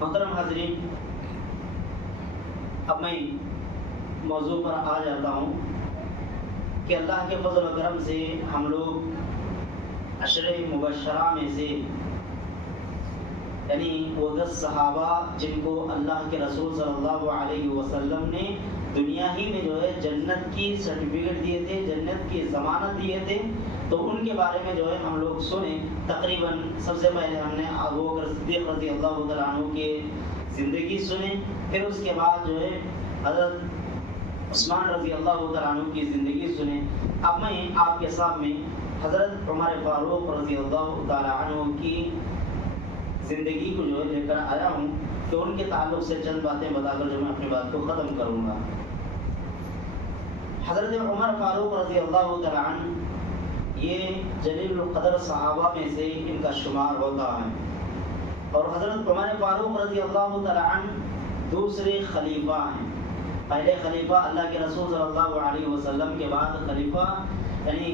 محترم حاضرین، اب میں موضوع پر آ جاتا ہوں کہ اللہ کے فضل و کرم سے ہم لوگ عشر مبشرہ میں سے یعنی وہ 10 صحابہ جن کو اللہ کے رسول صلی اللہ علیہ وسلم نے دنیا ہی میں جو ہے جنت کی سرٹیفکیٹ دیے تھے، جنت کی ضمانت دیے تھے، تو ان کے بارے میں جو ہے ہم لوگ سنیں۔ تقریباً سب سے پہلے ہم نے ابو بکر صدیق رضی اللہ تعالیٰ عنہ کے زندگی سنیں، پھر اس کے بعد جو ہے حضرت عثمان رضی اللہ تعالیٰ عنہ کی زندگی سنیں۔ اب میں آپ کے سامنے حضرت عمر فاروق رضی اللہ تعالیٰ عنہ کی زندگی کو جو ہے لے کر آیا ہوں کہ ان کے تعلق سے چند باتیں بتا کر جو میں اپنی بات کو ختم کروں گا۔ حضرت عمر فاروق رضی اللہ تعالیٰ عنہ یہ جلیل القدر صحابہ میں سے ان کا شمار ہوتا ہے، اور حضرت عمر فاروق رضی اللہ تعالیٰ عنہ دوسرے خلیفہ ہیں۔ پہلے خلیفہ اللہ کے رسول صلی اللہ علیہ وسلم کے بعد خلیفہ یعنی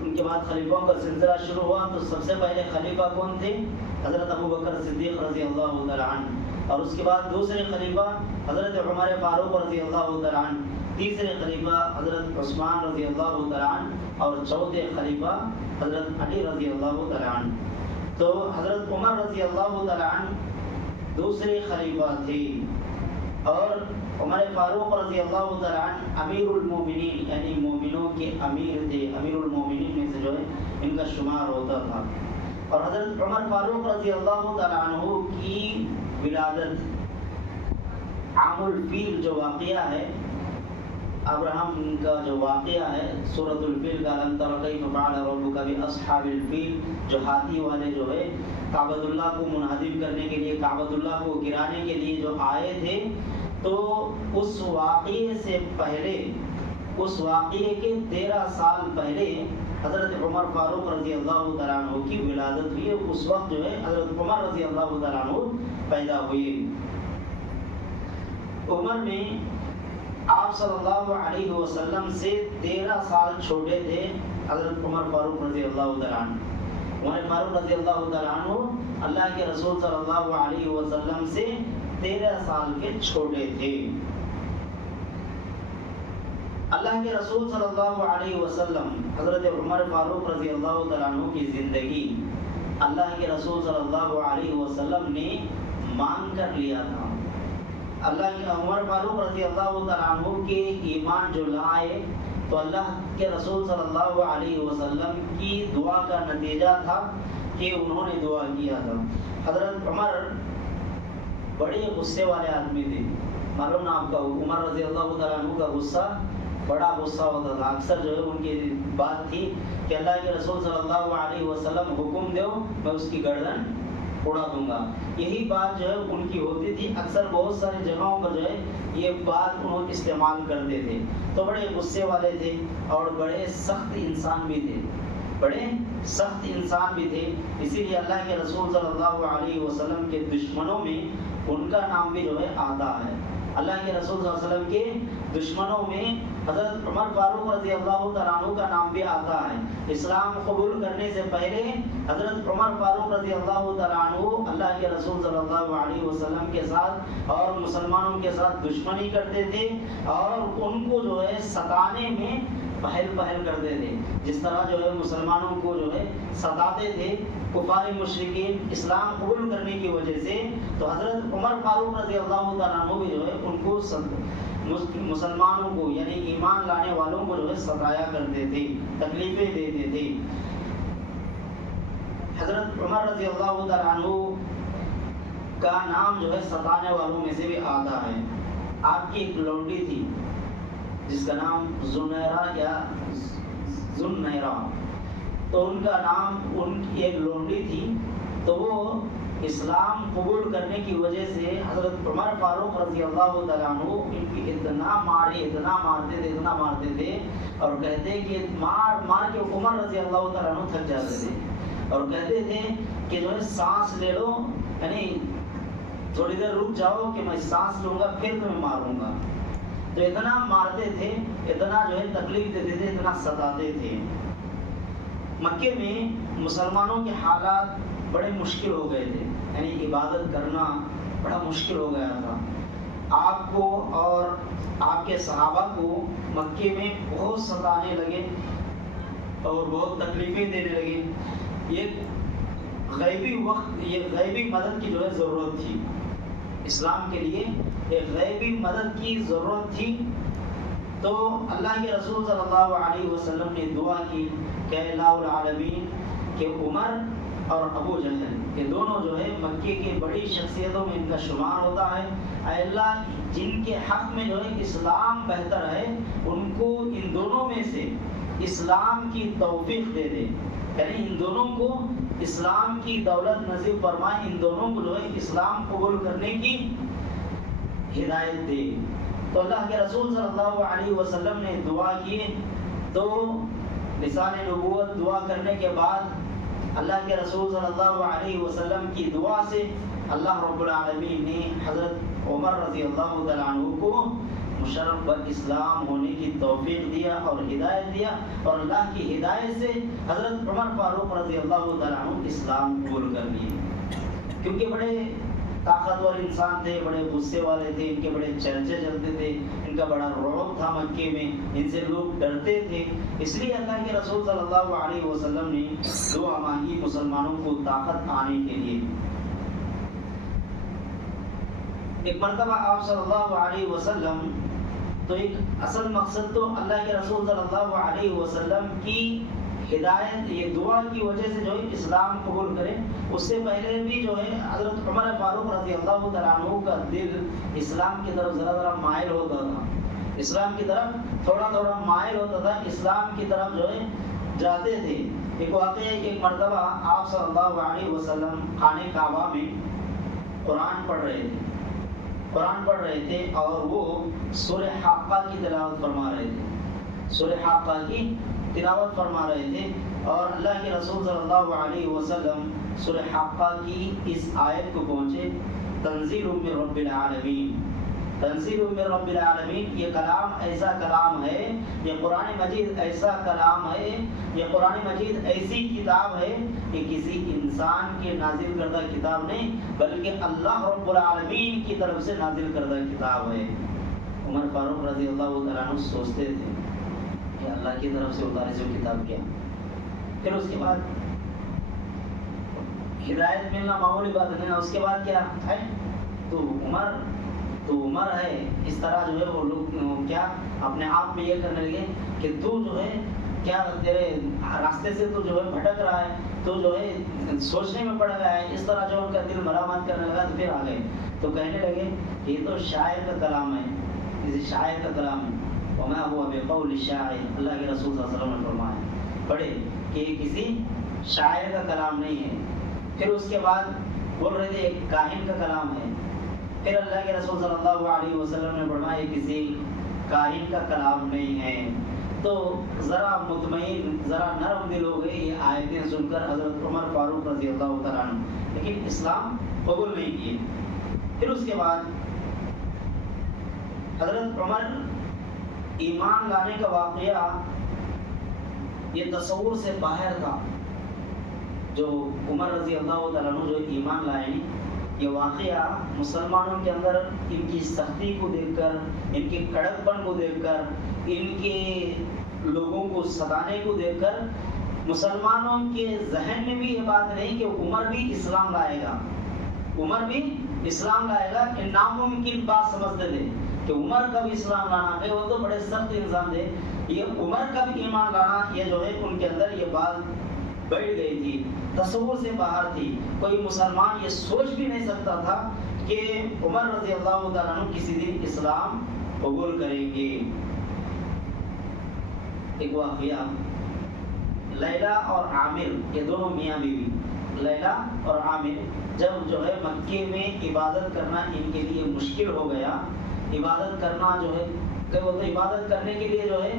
ان کے بعد خلیفوں کا سلسلہ شروع ہوا، تو سب سے پہلے خلیفہ کون تھے؟ حضرت ابو بکر صدیق رضی اللہ تعالیٰ عنہ، اور اس کے بعد دوسرے خلیفہ حضرت عمر فاروق رضی اللہ تعالیٰ عنہ، تیسرے خلیفہ حضرت عثمان رضی اللہ تعالیٰ عنہ، اور چوتھے خلیفہ حضرت علی رضی اللہ تعالیٰ عنہ۔ تو حضرت عمر رضی اللہ تعالیٰ عنہ دوسرے خلیفہ تھے، اور عمر فاروق رضی اللہ تعالیٰ عنہ امیر المومنین یعنی مومنوں کے امیر تھے، امیر المومنین میں سے جو ہے ان کا شمار ہوتا تھا۔ اور حضرت عمر فاروق رضی اللہ تعالیٰ عنہ کی ولادت عام الفیل جو واقعہ ہے، ابراہیم کا جو واقعہ ہے سورۃ الفیل کا، لم تر کیف فعل ربک باصحاب الفیل، جو ہاتھی والے جو ہے کعبۃ اللہ کو منہدم کرنے کے لیے، کعبۃ اللہ کو گرانے کے لیے جو آئے تھے، تو اس واقعے سے پہلے، اس واقعے کے 13 سال پہلے حضرت عمر فاروق رضی اللہ تعالیٰ عنہ کی ولادت ہوئی ہے۔ اس وقت جو ہے حضرت عمر رضی اللہ تعالیٰ عنہ پیدا ہوئے۔ عمر میں آپ صلی اللہ علیہ وسلم سے 13 سال چھوٹے تھے حضرت عمر فاروق رضی اللہ تعالیٰ عنہ۔ عمر فاروق رضی اللہ تعالیٰ عنہ اللہ کے رسول صلی اللہ علیہ وسلم سے 13 سال کے چھوٹے تھے۔ اللہ کے رسول صلی اللہ علیہ وسلم حضرت عمر فاروق رضی اللہ تعالیٰ عنہ کی زندگی اللہ کے رسول صلی اللہ علیہ وسلم نے مانگ کر لیا تھا۔ اللہ کے عمر فاروق رضی اللہ تعالیٰ عنہ کے ایمان جو لائے، تو اللہ کے رسول صلی اللہ علیہ وسلم کی دعا کا نتیجہ تھا کہ انہوں نے دعا کیا تھا۔ حضرت عمر بڑے غصے والے آدمی تھے، معلوم نا آپ کا، عمر رضی اللہ تعالیٰ عنہ کا غصہ بڑا غصہ ہوتا تھا۔ اکثر جو ہے ان کی بات تھی کہ اللہ کے رسول صلی اللہ علیہ وسلم حکم دو، میں اس کی گردن اڑا دوں گا، یہی بات جو ہے ان کی ہوتی تھی۔ اکثر بہت ساری جگہوں پر جو ہے یہ بات انہوں استعمال کرتے تھے۔ تو بڑے غصے والے تھے اور بڑے سخت انسان بھی تھے، بڑے سخت انسان بھی تھے۔ اسی لیے اللہ کے رسول صلی اللہ علیہ وسلم کے دشمنوں میں ان کا نام بھی جو ہے آتا ہے۔ اللہ کے رسول صلی اللہ علیہ وسلم کے دشمنوں میں حضرت عمر فاروق رضی اللہ تعالیٰ عنہ کا نام بھی آتا ہے۔ اسلام قبول کرنے سے پہلے حضرت عمر فاروق رضی اللہ تعالیٰ عنہ اللہ کے رسول صلی اللہ علیہ وسلم کے ساتھ اور مسلمانوں کے ساتھ دشمنی کرتے تھے، اور ان کو جو ہے ستانے میں پہل کرتے تھے۔ جس طرح جو ہے مسلمانوں کو جو ہے ستاتے تھے کفار مشرکین اسلام قبول کرنے کی وجہ سے، تو حضرت عمر فاروق رضی اللہ تعالیٰ عنہ بھی جو ہے ان کو مسلمانوں کو یعنی ایمان لانے والوں کو جو ہے ستایا کرتے تھے، تکلیفیں دیتے تھے۔ حضرت عمر رضی اللہ تعالیٰ عنہ کا نام جو ہے ستانے والوں میں سے بھی آتا ہے۔ آپ کی ایک لونڈی تھی جس کا نام زنیرہ یا زنیرہ، تو ان کا نام، ان کی ایک لونڈی تھی، تو وہ اسلام قبول کرنے کی وجہ سے حضرت عمر فاروق رضی اللہ تعالیٰ عنہ ان کی اتنا مارتے تھے اور کہتے کہ مار کے عمر رضی اللہ تعالیٰ عنہ تھک جاتے تھے، اور کہتے تھے کہ جو ہے سانس لے لو، یعنی تھوڑی دیر رک جاؤ کہ میں سانس لوں گا پھر تمہیں ماروں گا۔ تو اتنا مارتے تھے، اتنا جو ہے تکلیف دیتے تھے، اتنا ستاتے تھے۔ مکے میں مسلمانوں کے حالات بڑے مشکل ہو گئے تھے، یعنی عبادت کرنا بڑا مشکل ہو گیا تھا. آپ کو اور آپ کے صحابہ کو مکے میں بہت ستانے لگے اور بہت تکلیفیں دینے لگے. یہ غیبی وقت، یہ غیبی مدد کی جو ہے ضرورت تھی اسلام کے لیے، ایک غیبی مدد کی ضرورت تھی. تو اللہ کے رسول صلی اللہ علیہ وسلم نے دعا کی کہ الہ العالمین کہ عمر اور ابو جہل یہ دونوں جو ہے مکے کی بڑی شخصیتوں میں ان کا شمار ہوتا ہے. اے اللہ جن کے حق میں جو ہے اسلام بہتر ہے ان کو ان دونوں میں سے اسلام کی توفیق دے دے، یعنی ان دونوں کو اسلام کی دولت نصیب فرمائے، ان دونوں کو جو ہے اسلام قبول کرنے کی ہدایت دے. تو اللہ کے رسول صلی اللہ علیہ وسلم نے دعا کی. تو لسان نبوت دعا کرنے کے بعد اللہ کے رسول صلی اللہ علیہ وسلم کی دعا سے اللہ رب العالمین نے حضرت عمر رضی اللہ تعالیٰ عنہ کو مشرف اسلام ہونے کی توفیق دیا اور ہدایت دیا، اور اللہ کی ہدایت سے حضرت عمر فاروق رضی اللہ تعالیٰ عنہ اسلام قبول کر لیے. کیونکہ بڑے طاقتور انسان تھے، بڑے غصے والے تھے، ان کے بڑے چرچے چلتے تھے، ان کا بڑا رعب تھا مکے میں، ان سے لوگ ڈرتے تھے. اس لیے اللہ کے رسول صلی اللہ علیہ وسلم نے دعا مانگی مسلمانوں کو طاقت آنے کے لیے. ایک مرتبہ آپ صلی اللہ علیہ وسلم تو ایک اصل مقصد تو اللہ کے رسول صلی اللہ علیہ وسلم کی ہدایت، یہ دعا کی وجہ سے جو ہے اسلام قبول کرے. اس سے پہلے بھی جو ہے حضرت عمر فاروق رضی اللہ تعالیٰ عنہ کا دل اسلام کی طرف ذرا ذرا مائل ہوتا تھا، اسلام کی طرف تھوڑا تھوڑا مائل ہوتا تھا، اسلام کی طرف جو ہے جاتے تھے. ایک واقعہ ہے کہ ایک مرتبہ آپ صلی اللہ علیہ وسلم خانہ کعبہ میں قرآن پڑھ رہے تھے اور وہ سورہ حاقہ کی تلاوت فرما رہے تھے، سورہ حاقہ کی تلاوت فرما رہے تھے. اور اللہ کے رسول صلی اللہ علیہ وسلم سورہ حاقہ کی اس آیت کو پہنچے، تنزیل من رب العالمین، تنزیل من رب العالمین. یہ کلام ایسا کلام ہے، یہ قرآن مجید ایسا کلام ہے، یہ قرآن مجید ایسی کتاب ہے کہ کسی انسان کے نازل کردہ کتاب نہیں بلکہ اللہ رب العالمین کی طرف سے نازل کردہ کتاب ہے. عمر فاروق رضی اللہ تعالیٰ عنہ سوچتے تھے کہ اللہ کی طرف سے اتاری سے کتاب کیا. پھر اس کے بعد ہدایت ملنا معمولی بات نہیں نا، اس کے بعد کیا ہے تو عمر ہے. اس طرح جو ہے وہ لوگ کیا اپنے آپ میں یہ کرنے لگے کہ تو جو ہے کیا تیرے راستے سے تو جو ہے بھٹک رہا ہے، تو جو ہے سوچنے میں پڑ گیا ہے. اس طرح جو ان کا دل مرامت کرنے لگا تو پھر آ گئے تو کہنے لگے کہ یہ تو شاعر کا کلام ہے، کسی شاعر کا کلام ہے. وما هو بقول الشاعر، اللہ کے رسول صلی اللہ علیہ وسلم نے فرمایا پڑھے کہ یہ کسی شاعر کا کلام نہیں ہے. پھر اس کے بعد بول رہے تھے ایک کاہن کا کلام ہے. پھر اللہ کے رسول صلی اللہ علیہ وسلم نے فرمایا یہ کسی کاہن کا کلام نہیں ہے. تو ذرا مطمئن، ذرا نرم دل ہو گئے یہ آیتیں سن کر حضرت عمر فاروق رضی اللہ تعالیٰ عنہ، لیکن اسلام قبول نہیں کیے. پھر اس کے بعد حضرت عمر ایمان لانے کا واقعہ یہ تصور سے باہر تھا. جو عمر رضی اللہ تعالیٰ عنہ جو ایمان لائے، یہ واقعہ مسلمانوں کے اندر ان کی سختی کو دیکھ کر، ان کے کڑک پن کو دیکھ کر، ان کے لوگوں کو ستانے کو دیکھ کر مسلمانوں کے ذہن میں بھی یہ بات نہیں کہ عمر بھی اسلام لائے گا، عمر بھی اسلام لائے گا. کہ ناممکن بات سمجھتے تھے کہ عمر کب اسلام لانا ہے، وہ تو بڑے سخت انسان تھے. یہ عمر کب ایمان لانا، یہ جو ہے ان کے اندر یہ بات بیٹھ گئی تھی، تصور سے باہر تھی. کوئی مسلمان یہ سوچ بھی نہیں سکتا تھا کہ عمر رضی اللہ تعالیٰ عنہ کسی دن اسلام قبول کریں گے. ایک واقعہ، لیلہ اور عامر یہ دونوں میاں بیوی، لیلہ اور عامر جب جو ہے مکے میں عبادت کرنا ان کے لیے مشکل ہو گیا، عبادت کرنا جو ہے کہ وہ تو عبادت کرنے کے لیے جو ہے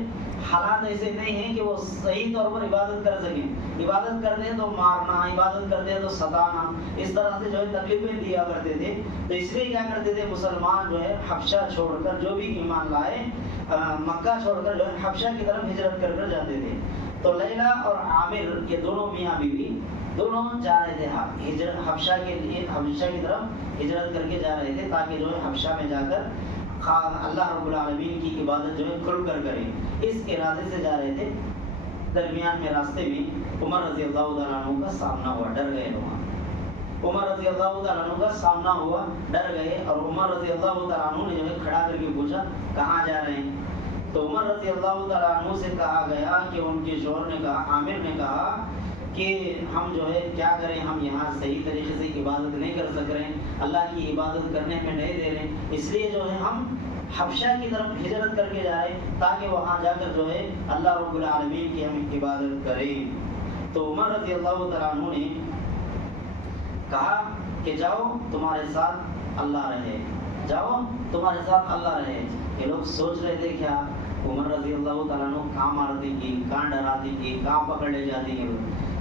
حالات ایسے نہیں ہیں کہ وہ صحیح طور پر عبادت کر سکیں. عبادت کرتے ہیں تو مارنا، عبادت کرتے ہیں تو ستانا، اس طرح سے جو ہے تکلیفیں دیا کرتے تھے. تو اس لیے کیا کرتے تھے مسلمان جو ہے حبشہ چھوڑ کر، جو بھی ایمان لائے مکہ چھوڑ کر جو ہے حبشہ کی طرف ہجرت کر کر جاتے تھے. تو لیلہ اور عامر یہ دونوں میاں بیوی دونوں جا رہے تھے حبشہ کے لیے، حبشہ کی طرف ہجرت کر کے جا رہے تھے تاکہ جو ہے حبشہ میں جا کر اللہ رب العالمین کی عبادت جو ہے کھل کر کریں، اس ارادے سے جا رہے تھے۔ درمیان میں راستے میں عمر رضی اللہ تعالیٰ عنہ کا سامنا ہوا، ڈر گئے لوگ، عمر رضی اللہ تعالیٰ عنہ کا سامنا ہوا، ڈر گئے، اور عمر رضی اللہ تعالیٰ عنہ نے جو ہے کھڑا کر کے پوچھا کہاں جا رہے ہیں؟ تو عمر رضی اللہ تعالیٰ عنہ سے کہا گیا کہ ان کے شوہر نے کہا، عامر نے کہا کہ ہم جو ہے کیا کریں، ہم یہاں صحیح طریقے سے عبادت نہیں کر سک رہے ہیں، اللہ کی عبادت کرنے میں نہیں دے رہے، اس لیے جو ہے ہم حبشہ کی طرف ہجرت کر کے جائیں تاکہ وہاں جا کر جو ہے اللہ رب العالمین کی ہم عبادت کریں۔ تو عمر رضی اللہ تعالیٰ عنہ نے کہا کہ جاؤ تمہارے ساتھ اللہ رہے، جاؤ تمہارے ساتھ اللہ رہے۔ یہ لوگ سوچ رہے تھے کیا عمر رضی اللہ تعالیٰ عنہ کہاں مارتی کی، کہاں ڈراتی کی، کہاں پکڑ لے جاتی ہے۔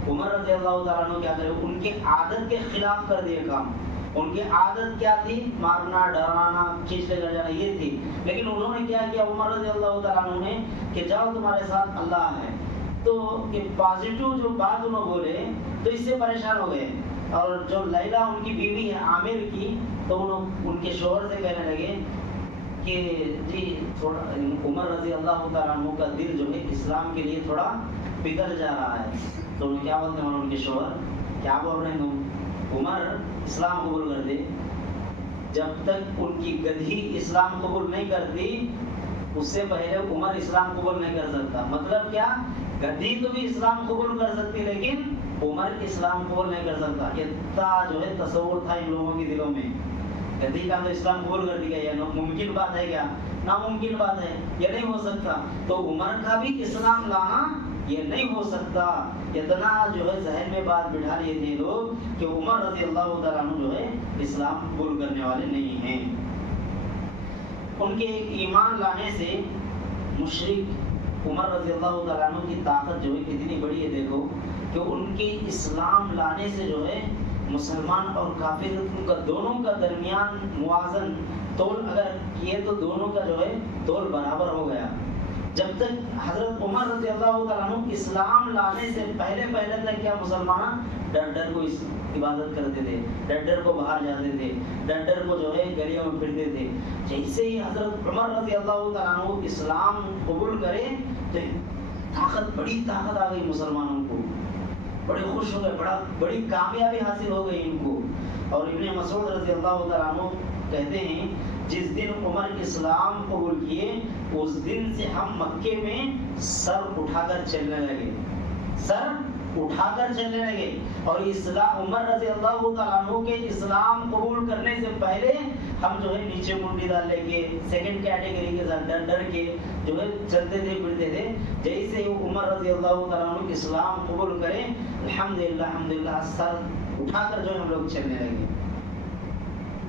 عمر رضی اللہ تعالیٰ عنہ کیا کرے، ان کی عادت کے خلاف کر دیے کام۔ ان کی عادت کیا تھی؟ مارنا، ڈرانا، کھینچ لے جانا، یہ تھی۔ لیکن انہوں نے کیا کیا عمر رضی اللہ تعالیٰ عنہ نے کہ جاؤ تمہارے ساتھ اللہ ہے۔ تو یہ پازیٹیو جو بات انہوں بولے تو اس سے پریشان ہو گئے، اور جو لیلہ ان کی بیوی ہے عامر کی، تو انہوں ان کے شوہر سے کہنے لگے کہ جی تھوڑا عمر رضی اللہ تعالیٰ عنہ کا دل جو ہے اسلام کے لیے تھوڑا پگھل جا رہا ہے۔ تو انہوں کیا بولتے ہیں ان کے شوہر، کیا بول رہے ہیں تم؟ عمر اسلام قبول کر دے۔ جب تک ان کی گدھی اسلام قبول نہیں کرتی اس سے پہلے عمر اسلام قبول نہیں کر سکتا۔ مطلب کیا؟ گدھی تو بھی اسلام قبول کر سکتی لیکن عمر اسلام قبول نہیں کر سکتا۔ اتنا جو ہے تصور تھا ان لوگوں کے دلوں میں، گدھی کا تو اسلام قبول کر دیا، یہ ممکن بات ہے کیا؟ ناممکن بات ہے، یہ نہیں ہو سکتا۔ تو عمر کا بھی اسلام لانا یہ نہیں ہو سکتا۔ اتنا جو ہے ذہن میں بات بٹھا لیے تھے لوگ کہ عمر رضی اللہ تعالیٰ عنہ جو ہے اسلام قبول کرنے والے نہیں ہیں۔ ان کے ایمان لانے سے مشرک عمر رضی اللہ تعالیٰ عنہ کی طاقت جو ہے کتنی بڑی ہے، دیکھو کہ ان کے اسلام لانے سے جو ہے مسلمان اور کافر کا دونوں کا درمیان موازن تول اگر کیے تو دونوں کا جو ہے تول برابر ہو گیا۔ جب تک حضرت عمر رضی اللہ تعالیٰ عنہ اسلام لانے سے پہلے تک کیا مسلمان ڈر کو عبادت کرتے تھے، ڈر کو باہر جاتے تھے، ڈر کو جو ہے گلیوں میں پھرتے تھے۔ جیسے ہی حضرت عمر رضی اللہ تعالیٰ عنہ اسلام قبول کرے تو بڑی طاقت آ گئی مسلمانوں کو، بڑے خوش ہو گئے، بڑی کامیابی حاصل ہو گئی ان کو۔ اور ابن مسعود رضی اللہ تعالیٰ عنہ کہتے ہیں جس دن عمر اسلام قبول کیے اس دن سے ہم مکے میں سر اٹھا کر چلنے لگے، سر اٹھا کر چلنے لگے۔ اور عمر رضی اللہ تعالیٰ عنہ کے اسلام قبول کرنے سے پہلے ہم جو ہے نیچے منڈی ڈال لے کے سیکنڈ کیٹیگری کے ساتھ ڈر کے جو ہے چلتے تھے پھرتے تھے۔ جیسے عمر رضی اللہ تعالیٰ عنہ اسلام قبول کرے الحمدللہ سر اٹھا کر جو ہم لوگ چلنے لگے۔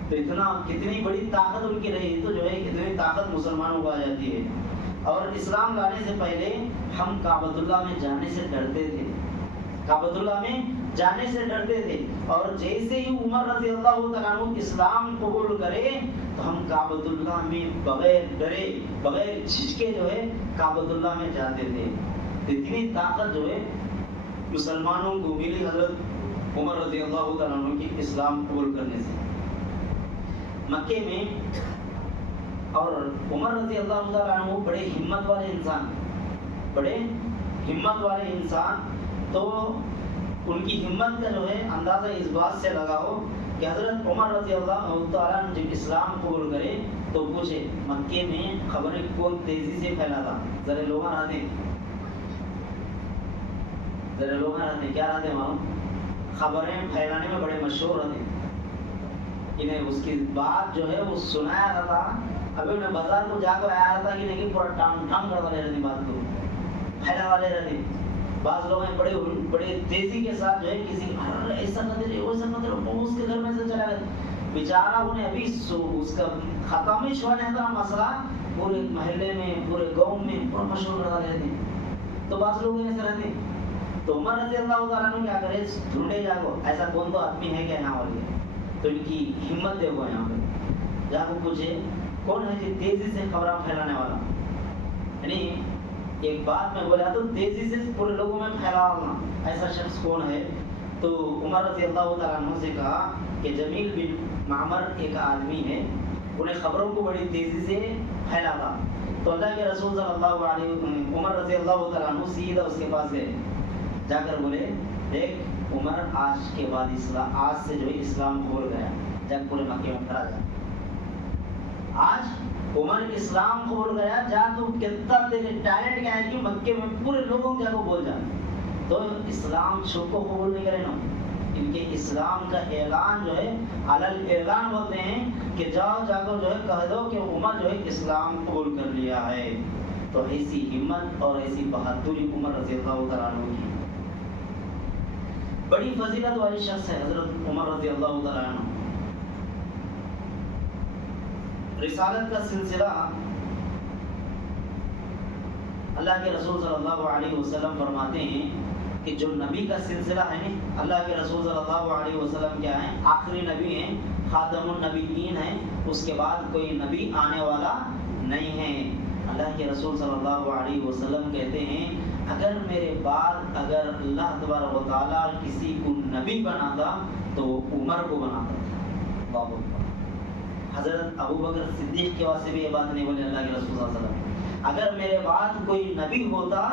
تو اتنا کتنی بڑی طاقت ان کی رہی، تو جو ہے اتنی طاقت مسلمانوں کو آ جاتی ہے۔ اور اسلام لانے سے پہلے ہم کعبۃ اللہ میں جانے سے ڈرتے تھے، کعبۃ اللہ میں جانے سے ڈرتے تھے۔ اور جیسے ہی عمر رضی اللہ تعالیٰ عنہ اسلام قبول کرے تو ہم کعبۃ اللہ میں بغیر ڈرے بغیر جھجکے جو ہے کعبۃ اللہ میں جاتے تھے۔ اتنی طاقت جو ہے مسلمانوں کو ملی حضرت عمر رضی اللہ تعالیٰ عنہ کی اسلام قبول کرنے سے مکے میں۔ اور عمر رضی اللہ تعالیٰ عنہ بڑے ہمت والے انسان، بڑے ہمت والے انسان، تو ان کی ہمت کا جو ہے اندازہ اس بات سے لگاؤ کہ حضرت عمر رضی اللہ تعالیٰ عنہ جب اسلام قبول کرے تو پوچھے مکے میں خبریں کون تیزی سے پھیلاتا؟ ذرا لوگ رہتے کیا رہتے معلوم؟ خبریں پھیلانے میں بڑے مشہور رہتے۔ انہیں اس کی بات جو ہے وہ سنایا رہا تھا، ابھی انہیں بازار کو جا کر آیا تھا کہ نہیں پورا ٹام کروا لے رہے بات کو پھیلا والے رہتے۔ بعض لوگ ہیں بڑے تیزی کے ساتھ جو ہے کسی ایسا نہ دے ویسا نہ دے اس کے گھر میں سے چلا گیا، بیچارہ انہیں ابھی اس کا ختم ہی چھوڑنے کا مسئلہ پورے محلے میں پورے گاؤں میں پورا مشہور کروا رہے تھے۔ تو بعض لوگ ایسے رہتے۔ تو عمر رضی اللہ تعالیٰ عنہ کیا کرے، ڈھونڈے جا کو ایسا کون تو آدمی ہے کیا یہاں والے، تو ان کی ہمت دیکھو یہاں پہ جا کو پوچھے کون ہے جو تیزی سے خبریں پھیلانے والا، یعنی ایک بات میں بولا تو تیزی سے پورے لوگوں میں پھیلانا ایسا شخص کون ہے؟ تو عمر رضی اللہ تعالیٰ عنہ سے کہا کہ جمیل بن معمر ایک آدمی ہے، انہیں خبروں کو بڑی تیزی سے پھیلاتا. تو اللہ کے رسول صلی اللہ علیہ وسلم عمر رضی اللہ تعالیٰ عنہ سیدھا اس کے پاس گئے، جا کر بولے دیکھ عمر آج کے بعد آج سے جو ہے اسلام کھول گیا، جب پورے مکے میں کھڑا جا، آج عمر اسلام کھول گیا، جا تو کتنا تیرے ٹیلنٹ کیا ہے کہ مکے میں پورے لوگوں کو بول جا. تو اسلام چھپو قبول نہیں کرے نا، ان کے اسلام کا اعلان جو ہے علل اعلان بولتے ہیں کہ جاؤ جا کر جو ہے کہہ دو کہ عمر جو ہے اسلام قبول کر لیا ہے. تو ایسی ہمت اور ایسی بہادری عمر رضی اللہ تعالیٰ عنہ کی، بڑی فضیلت والی شخص ہے حضرت عمر رضی اللہ تعالیٰ عنہ. رسالت کا سلسلہ اللہ کے رسول صلی اللہ علیہ وسلم فرماتے ہیں کہ جو نبی کا سلسلہ ہے نا، اللہ کے رسول صلی اللہ علیہ وسلم کیا ہیں؟ آخری نبی ہیں، خاتم النبیین ہیں، اس کے بعد کوئی نبی آنے والا نہیں ہے. اللہ کے رسول صلی اللہ علیہ وسلم کہتے ہیں اگر میرے بعد اگر اللہ تبارک و تعالیٰ کسی کو نبی بناتا تو وہ عمر کو بناتا تھا. اللہ اکبر. حضرت ابو بکر صدیق کے واسطے بھی یہ بات نہیں بولے اللہ کے رسول صلی اللہ علیہ وسلم، اگر میرے بعد کوئی نبی ہوتا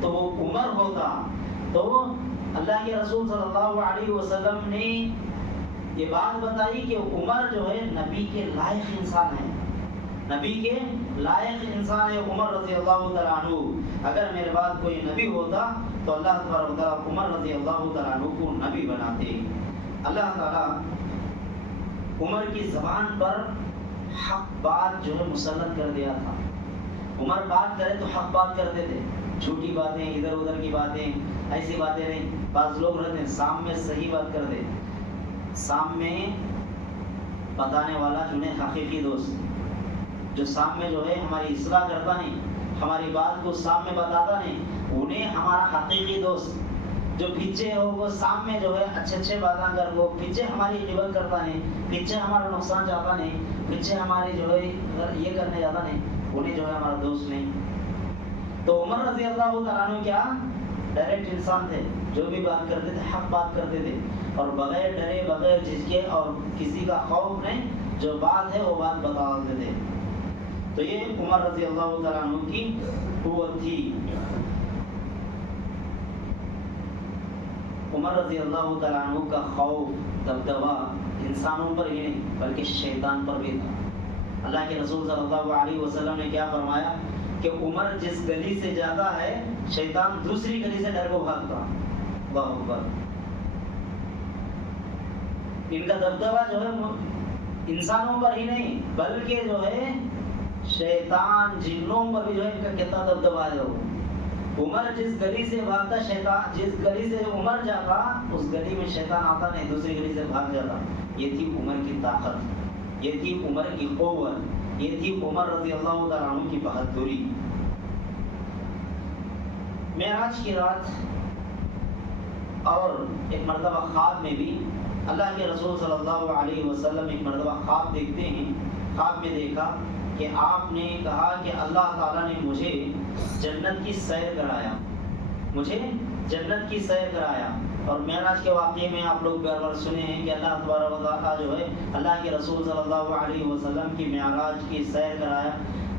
تو وہ عمر ہوتا. تو اللہ کے رسول صلی اللہ علیہ وسلم نے یہ بات بتائی کہ عمر جو ہے نبی کے لائق انسان ہے، نبی کے لائق انسان ہے عمر رضی اللہ تعالیٰ عنہ. اگر میرے بعد کوئی نبی ہوتا تو اللہ تبارک و تعالیٰ عمر رضی اللہ تعالیٰ عنہ کو نبی بناتے. اللہ تعالیٰ عمر کی زبان پر حق بات جو ہے مسلط کر دیا تھا. عمر بات کرے تو حق بات کرتے تھے، جھوٹی باتیں ادھر ادھر کی باتیں ایسی باتیں نہیں. بعض لوگ رہتے ہیں سام میں صحیح بات کرتے، سام میں بتانے والا جنہیں حقیقی دوست، جو سام میں جو ہے ہماری اصلاح کرتا نہیں، ہماری بات کو سام میں بتاتا نہیں، انہیں ہمارا حقیقی دوست. جو پیچھے ہو وہ سام میں جو ہے اچھے باتیں کر، وہ پیچھے ہماری غیبت کرتا نہیں، پیچھے ہمارا نقصان چاہتا نہیں، پیچھے ہماری جو ہے یہ کرنے جاتا نہیں، انہیں جو ہے ہمارا دوست نہیں. تو عمر رضی اللہ تعالیٰ عنہ کیا ڈائریکٹ انسان تھے، جو بھی بات کرتے تھے حق بات کرتے تھے، اور بغیر ڈرے بغیر جھجکے اور کسی کا خوف نہیں، جو بات ہے وہ بات بتا دیتے تھے. تو یہ عمر رضی اللہ تعالیٰ عنہ کی قوت تھی. عمر رضی اللہ تعالیٰ عنہ کا خوف دبدبا انسانوں پر ہی نہیں بلکہ شیطان پر بھی تھا. اللہ کے رسول صلی اللہ علیہ وسلم نے کیا فرمایا کہ عمر جس گلی سے جاتا ہے شیطان دوسری گلی سے ڈر کو بھاگتا. اللہ اکبر. ان کا دبدبا جو ہے انسانوں پر ہی نہیں بلکہ جو ہے شیطان جنوں پر بھی جو ہے ان کا کتنا دبدبا ہے. عمر جس گلی سے بھاگتا، شیطان جس گلی سے عمر جاتا اس گلی میں شیطان آتا نہیں، دوسری گلی سے بھاگ جاتا. یہ تھی عمر کی طاقت، یہ تھی عمر کی قوت، یہ تھی عمر رضی اللہ تعالیٰ عنہ کی بہادری. معراج کی رات اور ایک مرتبہ خواب میں بھی اللہ کے رسول صلی اللہ علیہ وسلم ایک مرتبہ خواب دیکھتے ہیں. خواب میں دیکھا کہ آپ نے کہا کہ اللہ تعالیٰ نے مجھے جنت کی سیر کرایا، مجھے جنت کی سیر کرایا. اور معراج کے واقعے میں آپ لوگ گھر سنے ہیں کہ اللہ تبارک و تعالیٰ جو ہے اللہ کے رسول صلی اللہ علیہ وسلم کی معراج کی سیر کرایا.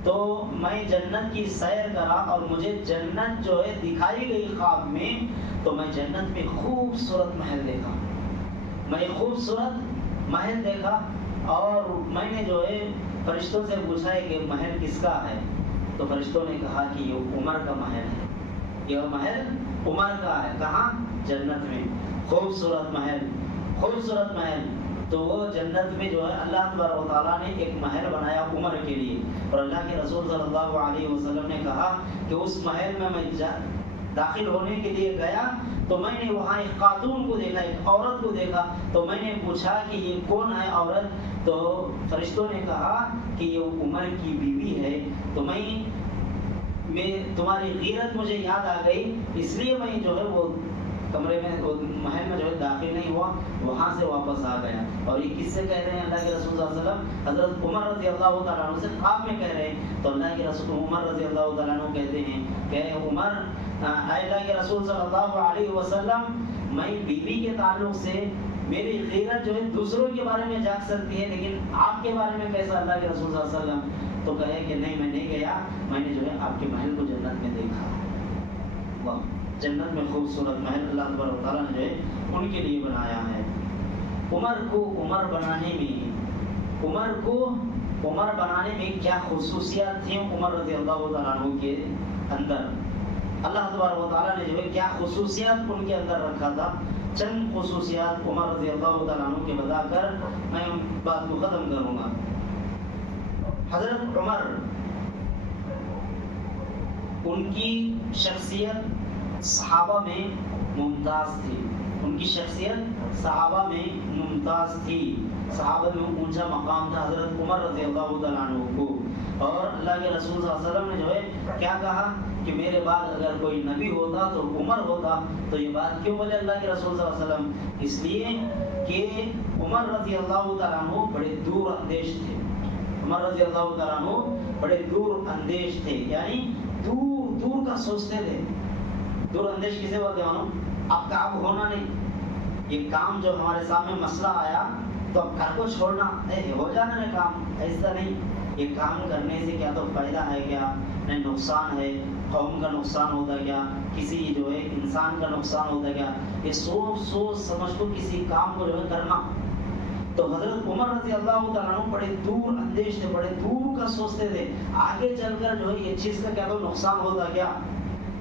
تو میں جنت کی سیر کرا اور مجھے جنت جو ہے دکھائی گئی خواب میں. تو میں جنت میں خوبصورت محل دیکھا، میں ایک خوبصورت محل دیکھا، اور میں نے جو ہے فرشتوں سے پوچھا ہے کہ محل کس کا ہے. تو فرشتوں نے کہا کہ یہ عمر کا محل ہے، یہ محل عمر کا ہے. کہاں؟ جنت میں. خوبصورت محل، خوبصورت محل. تو وہ جنت میں جو ہے اللہ تبارک و تعالیٰ نے ایک محل بنایا عمر کے لیے. اور اللہ کے رسول صلی اللہ علیہ وسلم نے کہا کہ اس محل میں داخل ہونے کے لیے گیا تو میں نے وہاں ایک خاتون کو دیکھا، ایک عورت کو دیکھا. تو میں نے پوچھا کہ یہ کون ہے عورت؟ تو فرشتوں نے کہا کہ یہ عمر کی بیوی ہے. تو میں تمہاری غیرت مجھے یاد آ گئی، اس لیے میں جو ہے وہ کمرے میں محل میں جو ہے داخل نہیں ہوا، وہاں سے واپس آ گیا. اور یہ کس سے کہہ رہے ہیں اللہ کے رسول صلی اللہ علیہ وسلم؟ حضرت عمر رضی اللہ تعالیٰ عنہ سے خواب میں کہہ رہے ہیں. تو اللہ کے رسول عمر رضی اللہ تعالیٰ عنہ کہتے ہیں کہ عمر، اللہ کے رسول صلی اللہ علیہ وسلم میں بیوی کے تعلق سے میری غیرت جو ہے دوسروں کے بارے میں جاگ سکتی ہے، لیکن آپ کے بارے میں کیسا اللہ کے رسول صلی اللہ علیہ وسلم؟ تو کہے کہ نہیں میں نہیں گیا، میں نے جو ہے آپ کے محل کو جنت میں دیکھا۔ واہ، جنت میں خوبصورت محل اللہ تبارک و تعالیٰ نے جو ہے ان کے لیے بنایا ہے۔ عمر کو عمر بنانے میں کیا خصوصیات تھیں عمر رضی اللہ تعالیٰ عنہ کے اندر؟ اللہ تبارک و تعالیٰ نے جو ہے کیا خصوصیات ان کے اندر رکھا تھا؟ چند خصوصیات عمر رضی اللہ تعالیٰ عنہ کے بتا کر میں بات کو ختم کروں گا۔ حضرت عمر، ان کی شخصیت صحابہ میں ممتاز تھی، ان کی شخصیت صحابہ میں ممتاز تھی، صحابہ میں اونچا مقام تھا حضرت عمر رضی اللہ تعالیٰ عنہ کو۔ اور اللہ کے رسول صلی اللہ علیہ وسلم نے جو ہے کیا کہا کہ میرے بعد اگر کوئی نبی ہوتا تو عمر ہوتا۔ تو یہ بات کیوں بولے اللہ کے رسول صلی اللہ علیہ وسلم؟ اس لیے کہ عمر رضی اللہ تعالیٰ عنہ بڑے دور اندیش تھے، عمر رضی اللہ تعالیٰ عنہ بڑے دور اندیش تھے، یعنی دور دور کا سوچتے تھے۔ دور اندیش کسے بولتے ہیں؟ اب کا اب ہونا نہیں، یہ کام جو ہمارے سامنے مسئلہ آیا تو اب گھر کو چھوڑنا، ہو جانا نا کام، ایسا نہیں۔ یہ کام کرنے سے کیا تو فائدہ ہے، کیا نہیں نقصان ہے، قوم کا نقصان ہوتا ہے کیا، کسی جو ہے انسان کا نقصان ہوتا ہے کیا، یہ سوچ سمجھ کو کسی کام کو جو ہے کرنا۔ تو حضرت عمر رضی اللہ تعالیٰ عنہ بڑے دور اندیش تھے، بڑے دور کا سوچتے تھے، آگے چل کر جو ہے یہ چیز کا کیا تو نقصان ہوتا کیا،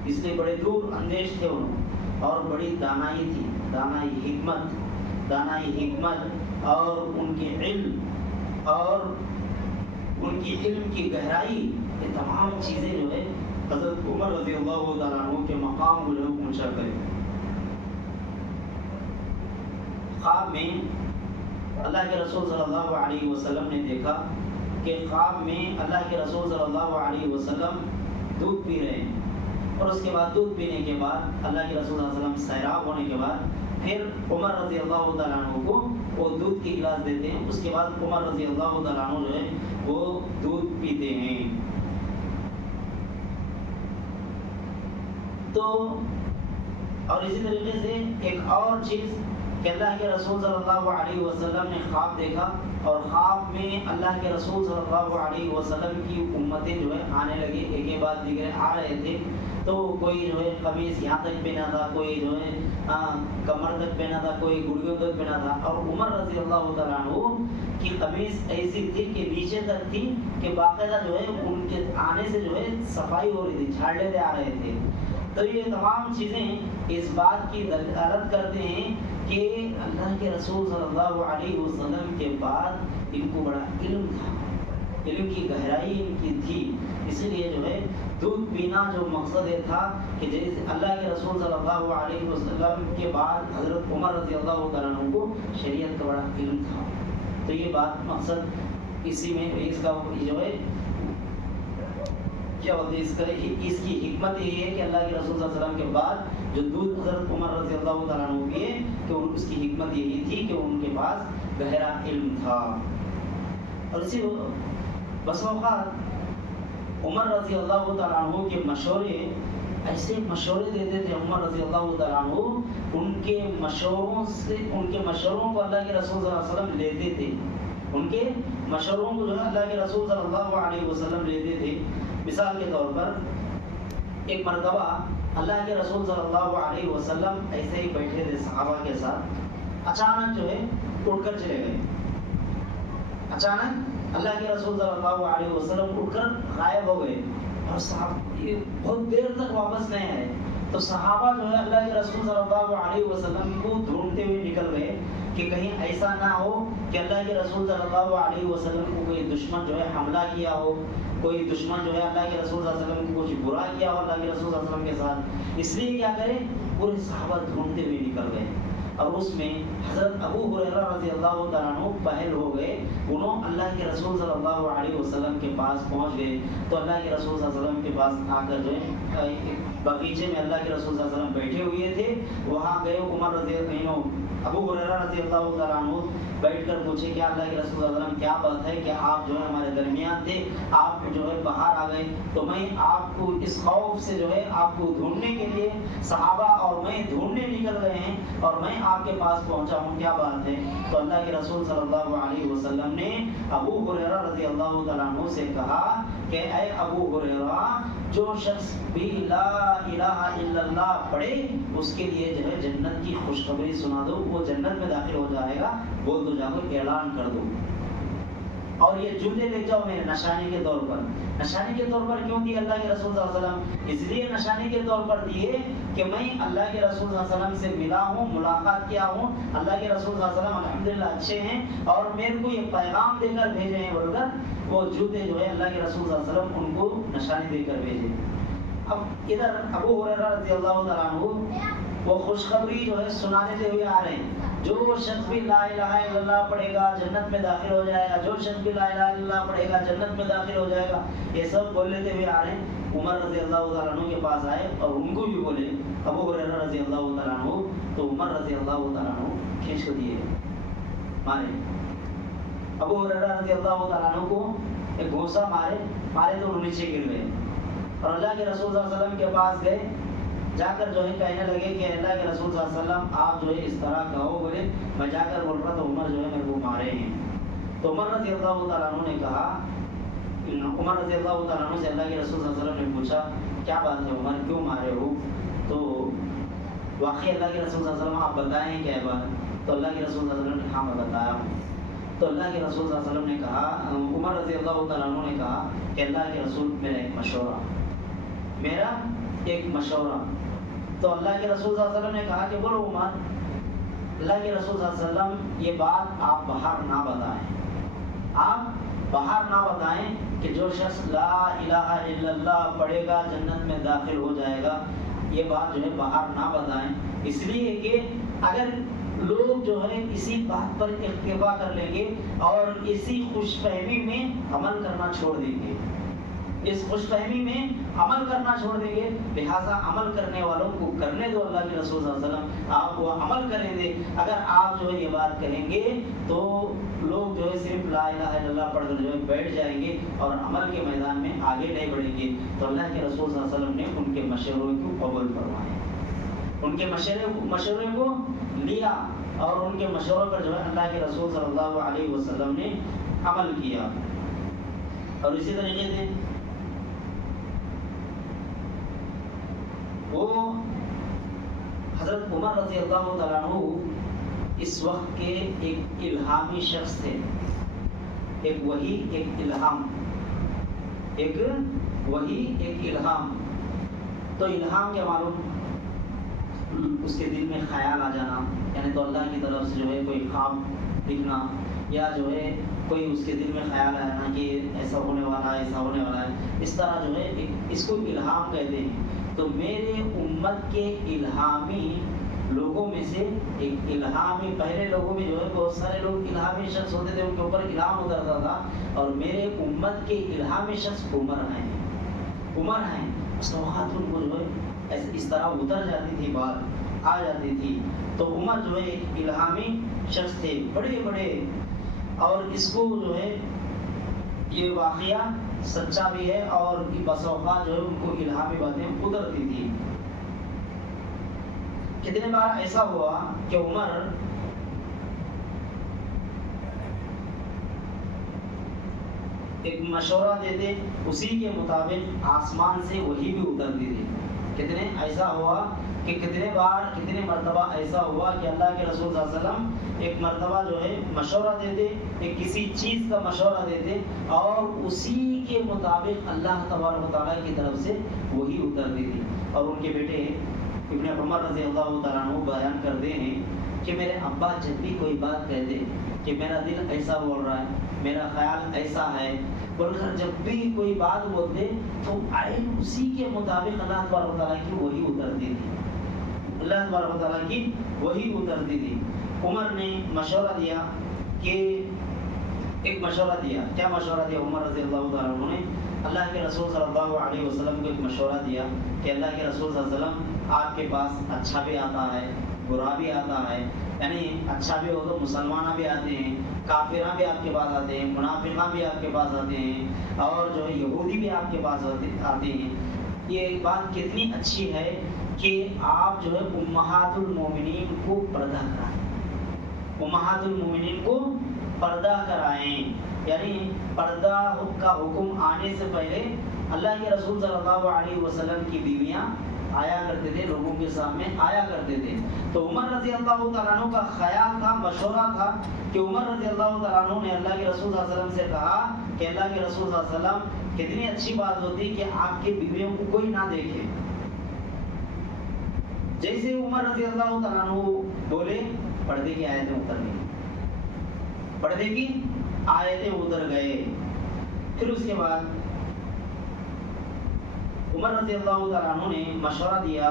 اس لیے بڑے دور اندیش تھے انہوں۔ اور بڑی دانائی تھی، دانائی حکمت اور ان کے علم اور ان کی علم کی گہرائی، یہ تمام چیزیں جو ہے حضرت عمر رضی اللہ تعالیٰ عنہ کے مقام کو جو ہے اونچا کرے۔ خواب میں اللہ کے رسول صلی اللہ علیہ وسلم نے دیکھا کہ خواب میں اللہ کے رسول صلی اللہ علیہ وسلم دودھ پی رہے ہیں، اور اس کے بعد دودھ پینے کے بعد اللہ کے رسول صلی اللہ علیہ وسلم سیراب ہونے کے بعد پھر عمر رضی اللہ تعالیٰ عنہ کو وہ دودھ کی گلاس دیتے ہیں، اس کے بعد عمر رضی اللہ تعالیٰ عنہ جو ہے وہ دودھ پیتے ہیں۔ تو اور اسی طریقے سے ایک اور چیز کہ اللہ کے رسول صلی اللہ علیہ وسلم نے خواب دیکھا، اور خواب میں اللہ کے رسول صلی اللہ علیہ وسلم کی امتیں جو ہے آنے لگی، ایک کے بعد دیگرے آ رہے تھے۔ تو کوئی جو ہے قمیص یہاں تک پہنا تھا، کوئی جو ہے کمر تک پہنا تھا، کوئی گھڑیوں تک پہنا تھا، اور عمر رضی اللہ تعالیٰ عنہ کی قمیص ایسی تھی کہ نیچے تک تھی کہ باقاعدہ جو ہے ان کے آنے سے جو ہے صفائی ہو رہی تھی، جھاڑ لیتے آ رہے تھے۔ تو یہ تمام چیزیں اس بات کی دلالت کرتے ہیں کہ اللہ کے رسول صلی اللہ علیہ وسلم کے بعد ان کو بڑا علم تھا، علم کی گہرائی ان کی تھی۔ اسی لیے جو ہے دودھ پینا جو مقصد یہ تھا کہ جیسے اللہ کے رسول صلی اللہ علیہ وسلم کے بعد حضرت عمر رضی اللہ تعالیٰ عنہ کو شریعت کا بڑا علم تھا۔ تو یہ بات مقصد اسی میں اس کا جو ہے کیا ہوتی ہے، اس کی حکمت یہ ہے کہ اللہ کے رسول صلی اللہ علیہ وسلم کے بعد جو دودھ حضرت عمر رضی اللہ تعالیٰ عنہ پیے کہ اس کی حکمت یہی تھی کہ ان کے پاس گہرا علم تھا۔ اور اسی بس اوقات عمر رضی اللہ تعالیٰ عنہ کے مشورے ایسے مشورے دیتے تھے، عمر رضی اللہ تعالیٰ عنہ ان کے مشوروں کو اللہ کے رسول صلی اللہ علیہ وسلم لیتے تھے، ان کے مشوروں کو جو ہے اللہ کے رسول صلی اللہ علیہ وسلم لیتے تھے۔ مثال کے طور پر ایک مرتبہ اللہ کے رسول صلی اللہ علیہ وسلم ایسے ہی بیٹھے تھے صحابہ کے ساتھ، اچانک جو ہے اٹھ کر چلے گئے، اچانک اللہ کے رسول صلی اللہ علیہ وسلم اٹھ کر غائب ہو گئے، اور یہ بہت دیر تک واپس نہیں آئے۔ تو صحابہ جو ہے اللہ کے رسول صلی اللہ علیہ وسلم کو ڈھونڈتے ہوئے نکل گئے کہ کہیں ایسا نہ ہو کہ اللہ کے رسول صلی اللہ علیہ وسلم کو کوئی دشمن جو ہے حملہ کیا ہو، کوئی دشمن جو ہے اللہ کے رسول صلی اللہ علیہ وسلم کو کچھ برا کیا ہو اللہ کے رسول صلی اللہ علیہ وسلم کے ساتھ۔ اس لیے کیا کرے، پورے صحابہ ڈھونڈتے ہوئے نکل گئے، اور اس میں حضرت ابو ہریرہ رضی اللہ تعالیٰ عنہ پہل ہو گئے، انہوں اللہ کے رسول صلی اللہ علیہ وسلم کے پاس پہنچ گئے۔ تو اللہ کے رسول صلی اللہ علیہ وسلم کے پاس آ کر جو ہے باغیچے میں اللہ کے رسول صلی اللہ علیہ وسلم بیٹھے ہوئے تھے، وہاں گئے عمر رضی اللہ عنہ ابو ہریرہ رضی اللہ تعالیٰ عنہ بیٹھ کر پوچھے کہ اللہ کے رسول صلی اللہ علیہ وسلم کیا بات ہے کہ آپ جو ہے ہمارے درمیان تھے، آپ جو ہے باہر آ گئے، تو میں آپ کو اس خوف سے جو ہے آپ کو ڈھونڈنے کے لیے صحابہ اور میں ڈھونڈنے نکل گئے ہیں اور میں آپ کے پاس پہنچا ہوں، کیا بات ہے؟ تو اللہ کے رسول صلی اللہ علیہ وسلم نے ابو ہریرہ رضی اللہ تعالیٰ عنہ سے کہا کہ اے ابو ہریرہ، جو شخص بھی لا الہ الا اللہ پڑھے اس کے لیے جو ہے جنت کی خوشخبری سنا دو، وہ جنت میں داخل ہو جائے گا، بول دو، جا کر اعلان کر دو۔ اور یہ جملے لے جاؤ میرے نشانی کے طور پر۔ نشانی کے طور پر کیوں دیے اللہ کے رسول صلی اللہ علیہ وسلم؟ اس لیے نشانی کے طور پر دیے کہ میں اللہ کے رسول صلی اللہ علیہ وسلم سے ملا ہوں، ملاقات کیا ہوں، اللہ کے رسول صلی اللہ علیہ وسلم الحمدللہ اچھے ہیں اور میرے کو یہ پیغام دے کر بھیجے ہیں بول کر وہ جوتے جو ہے اللہ کے رسول صلی اللہ علیہ وسلم ان کو نشانی دے کر بھیجے۔ اب ادھر ابو ہریرہ رضی اللہ تعالیٰ عنہ وہ خوشخبری جو ہے سنانے ہوئے آ رہے ہیں، جو شخص بھی لا الہ الا اللہ پڑھے گا جنت میں داخل ہو جائے گا، جو شخص بھی لا الہ الا اللہ پڑھے گا جنت میں داخل ہو جائے گا، یہ سب بول لیتے ہوئے آ رہے ہیں۔ عمر رضی اللہ تعالیٰ عنہ کے پاس آئے اور ان کو بھی بولے ابو ہریرہ رضی اللہ تعالیٰ عنہ، تو عمر رضی اللہ تعالیٰ عنہ کھینچ کو دیے مارے۔ ابو ہریرہ رضی اللہ تعالیٰ عنہ کو ایک گھونسا مارے تو نیچے گر گئے اور اللہ کے رسول صلی اللہ علیہ وسلم کے پاس گئے، جا کر جو ہے کہنے لگے کہ اللہ کے رسول صلی اللہ علیہ وسلم آپ جو ہے اس طرح کہو، بولے میں جا کر بول رہا تو عمر جو ہے میرے کو مارے ہیں۔ تو عمر رضی اللہ تعالیٰ عنہ نے کہا، عمر رضی اللہ تعالیٰ عنہ سے اللہ کے رسول صلی اللہ علیہ وسلم نے پوچھا کیا بات ہے عمر، کیوں مارے ہو؟ تو واقعی اللہ کے رسول صلی اللہ علیہ وسلم آپ بتائیں کیا بات؟ تو اللہ کے رسول صلی اللہ علیہ وسلم نے ہاں میں بتایا ہوں۔ تو اللہ کے رسول صلی اللہ علیہ وسلم نے کہا، عمر رضی اللہ تعالیٰ عنہ نے کہا کہ اللہ کے رسول میرا ایک مشورہ۔ تو اللہ کے رسول صلی اللہ علیہ وسلم نے کہا کہ بولو عمر۔ اللہ کے رسول صلی اللہ علیہ وسلم یہ بات آپ باہر نہ بتائیں، آپ باہر نہ بتائیں کہ جو شخص لا الہ الا اللہ پڑھے گا جنت میں داخل ہو جائے گا، یہ بات جو ہے باہر نہ بتائیں، اس لیے کہ اگر لوگ جو ہے اسی بات پر اکتفا کر لیں گے اور اسی خوش فہمی میں عمل کرنا چھوڑ دیں گے، اس خوش فہمی میں عمل کرنا چھوڑ دیں گے، لہٰذا عمل کرنے والوں کو کرنے دو۔ اللہ کے رسول صلی اللہ علیہ وسلم آپ وہ عمل کریں دے۔ اگر آپ جو ہے یہ بات کہیں گے تو لوگ جو ہے صرف لا الہ الا اللہ پڑھ کر جو ہے بیٹھ جائیں گے اور عمل کے میدان میں آگے نہیں بڑھیں گے۔ تو اللہ کے رسول صلی اللہ علیہ وسلم نے ان کے مشوروں کو قبول فرمایا، ان کے مشورے کو لیا اور ان کے مشوروں پر جو ہے اللہ کے رسول صلی اللہ علیہ وسلم نے عمل کیا۔ اور اسی طریقے سے وہ حضرت عمر رضی اللہ تعالیٰ عنہ اس وقت کے ایک الہامی شخص تھے، ایک وحی، ایک الہام، ایک وحی، ایک الہام۔ تو الہام کیا معلوم؟ اس کے دل میں خیال آ جانا، یعنی تو اللہ کی طرف سے جو ہے کوئی خواب دکھنا، یا جو ہے کوئی اس کے دل میں خیال آنا کہ ایسا ہونے والا ہے، ایسا ہونے والا ہے، اس طرح جو ہے اس کو الہام کہتے ہیں۔ تو میرے امت کے الہامی لوگوں میں سے ایک الہامی، پہلے لوگوں میں جو ہے بہت سارے لوگ الہامی شخص ہوتے تھے، ان کے اوپر الہام اترتا تھا، اور میرے امت کے الہامی شخص عمر ہیں۔ اس وقت ان کو جو ہے اس طرح اتر جاتی تھی، بات آ جاتی تھی۔ تو عمر جو ہے ایک الہامی شخص تھے، بڑے، اور اس کو جو ہے یہ واقعہ سچا بھی ہے اور بس اوقات جو ہے ان کو الہامی باتیں اترتی تھی۔ کتنے بار ایسا ہوا کہ عمر ایک مشورہ دیتے، اسی کے مطابق آسمان سے وہی بھی اترتی تھی۔ کتنے ایسا ہوا کہ کتنے مرتبہ ایسا ہوا کہ اللہ کے رسول صلی اللہ علیہ وسلم ایک مرتبہ جو ہے مشورہ دیتے، ایک کسی چیز کا مشورہ دیتے اور اسی کے مطابق اللہ تبارک و تعالیٰ کی طرف سے وہی اترتی تھی۔ اور ان کے بیٹے ابن عمر رضی اللہ تعالیٰ عنہ بیان کرتے ہیں کہ میرے ابا جب بھی کوئی بات کہتے کہ میرا دل ایسا بول رہا ہے، میرا خیال ایسا ہے بول کر جب بھی کوئی بات بولتے تو اسی کے مطابق اللہ تبارک و تعالیٰ کی وہی اترتی تھی، اللہ تبارک و تعالیٰ کی وہی اترتی تھی۔ عمر نے مشورہ دیا کہ ایک مشورہ دیا، کیا مشورہ دیا عمر رضی اللہ تعالیٰ عنہ نے؟ اللہ کے رسول صلی اللہ علیہ وسلم کو ایک مشورہ دیا کہ اللہ کے رسول صلی اللہ علیہ وسلم آپ کے پاس اچھا بھی آتا ہے، برا بھی آتا ہے، یعنی اچھا بھی ہو تو مسلمان بھی آتے ہیں، کافراں بھی آپ کے پاس آتے ہیں، منافقاں بھی آپ کے پاس آتے ہیں، اور جو ہے یہودی بھی آپ کے پاس آتے ہیں۔ یہ بات کتنی اچھی ہے کہ آپ جو ہے امہات المومنین کو پردہ کرائیں، امہات المومنین کو پردہ کرائیں، یعنی پردہ کا حکم آنے سے پہلے اللہ کے رسول صلی اللہ علیہ وسلم کی بیویاں آیا کرتے تھے، لوگوں کے سامنے آیا کرتے تھے۔ تو عمر رضی اللہ تعالیٰ عنہ کا خیال تھا، مشورہ تھا کہ عمر رضی اللہ تعالیٰ عنہ نے اللہ کے رسول صلی اللہ علیہ وسلم سے کہا کہ اللہ کے رسول صلی اللہ علیہ وسلم کتنی اچھی بات ہوتی کہ آپ کی بیویوں کو کوئی نہ دیکھے۔ جیسے عمر رضی اللہ تعالیٰ عنہ بولے، پردے کی آیتیں اتر گئی، پردے کی آیتیں اتر گئے۔ پھر اس کے بعد عمر رضی اللہ تعالیٰ عنہ نے مشورہ دیا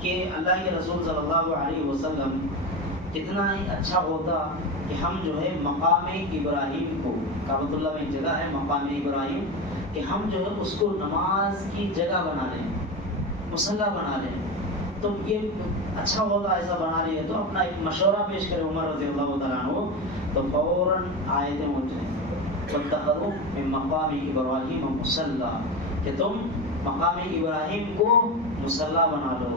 کہ اللہ کے رسول صلی اللہ علیہ وسلم کتنا ہی اچھا ہوتا کہ ہم جو ہے مقام ابراہیم کو، کعبۃ اللہ میں ایک جگہ ہے مقام ابراہیم، کہ ہم جو ہے اس کو نماز کی جگہ بنا لیں، مصلی بنا لیں۔ تو یہ اچھا ہوتا ایسا بنا لیے، تو اپنا ایک مشورہ پیش کرے عمر رضی اللہ تعالیٰ عنہ، تو فوراً آیتیں اتریں واتخذوا من مقام ابراہیم مصلی، کہ تم مقام ابراہیم کو مصلی بنا لو۔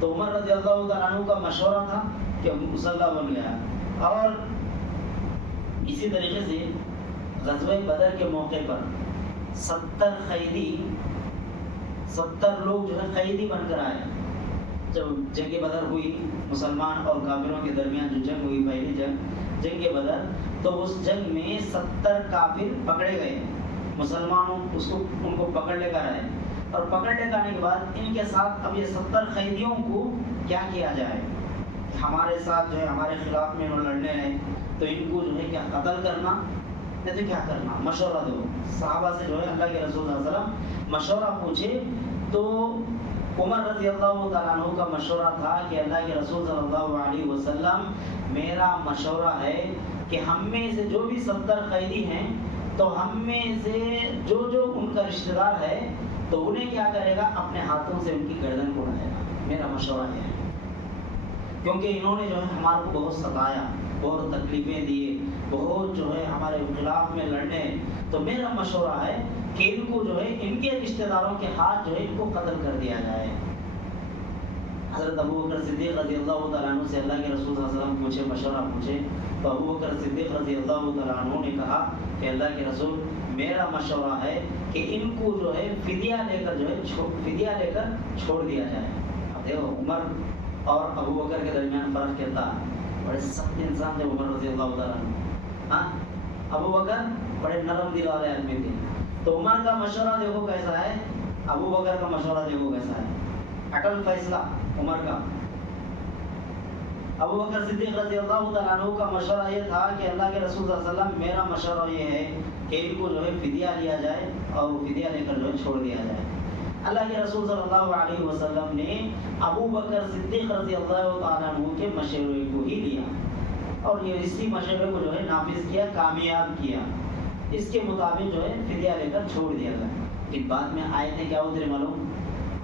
تو عمر رضی اللہ تعالیٰ عنہ کا مشورہ تھا کہ مصلی بن گیا۔ اور اسی طریقے سے غزوہ بدر کے موقع پر 70 لوگ جو ہے قیدی بن کر آئے۔ جب جنگ بدر ہوئی، مسلمان اور کافروں کے درمیان جو جنگ ہوئی، پہلی جنگ بدر، تو اس جنگ میں 70 کافر پکڑے گئے، مسلمانوں ان کو پکڑ لے کر آئے، اور پکڑ لے کر آنے کے بعد ان کے ساتھ اب یہ 70 قیدیوں کو کیا کیا جائے، ہمارے ساتھ جو ہے ہمارے خلاف میں انہوں لڑنے ہیں، تو ان کو جو ہے کیا قتل کرنا، نہیں تو کیا کرنا، مشورہ دو۔ صحابہ سے جو ہے اللہ کے رسول صلی اللہ علیہ وسلم مشورہ پوچھے، تو عمر رضی اللہ تعالیٰ عنہ کا مشورہ تھا کہ اللہ کے رسول صلی اللہ علیہ وسلم میرا مشورہ ہے کہ ہم میں سے جو بھی 70 قیدی ہیں، تو ہم میں سے جو ان کا رشتہ دار ہے، تو انہیں کیا کرے گا، اپنے ہاتھوں سے ان کی گردن کو اڑائے گا۔ میرا مشورہ ہے، کیونکہ انہوں نے جو ہے ہمارے کو بہت ستایا، بہت تکلیفیں دیے، بہت جو ہے ہمارے خلاف میں لڑنے، تو میرا مشورہ ہے کہ ان کو جو ہے ان کے رشتہ داروں کے ہاتھ جو ہے ان کو قتل کر دیا جائے۔ حضرت ابو بکر صدیق رضی اللہ تعالیٰ عنہ سے اللہ کے رسول صلی اللہ علیہ وسلم پوچھے، مشورہ پوچھے، تو ابو بکر صدیق رضی اللہ تعالیٰ عنہ نے کہا کہ اللہ کے رسول میرا مشورہ ہے کہ ان کو جو ہے فدیہ لے کر چھوڑ دیا جائے۔ اب دیکھو عمر اور ابو بکر کے درمیان فرق کیا تھا، بڑے سخت انسان تھے عمر رضی اللہ تعالیٰ عنہ، ہاں ابو بکر بڑے نرم دل والے آدمی تھے۔ تو عمر کا مشورہ دیکھو کیسا ہے، ابو بکر کا مشورہ دیکھو کیسا ہے، اٹل فیصلہ عمر کا۔ ابو بکر صدیق رضی اللہ تعالیٰ عنہ کا مشورہ یہ تھا کہ اللہ کے رسول صلی اللہ علیہ وسلم میرا مشورہ یہ ہے کہ ان کو جو ہے فدیہ لیا جائے، اور فدیہ لے کر جو ہے چھوڑ دیا جائے۔ اللہ کے رسول صلی اللہ علیہ وسلم نے ابو بکر صدیق رضی اللہ تعالیٰ عنہ کے مشورے کو ہی لیا، اور یہ اسی مشورے کو جو ہے نافذ کیا، کامیاب کیا، اس کے مطابق جو ہے فدیہ لے کر چھوڑ دیا گیا۔ لیکن بعد میں آیتیں کیا اتری معلوم،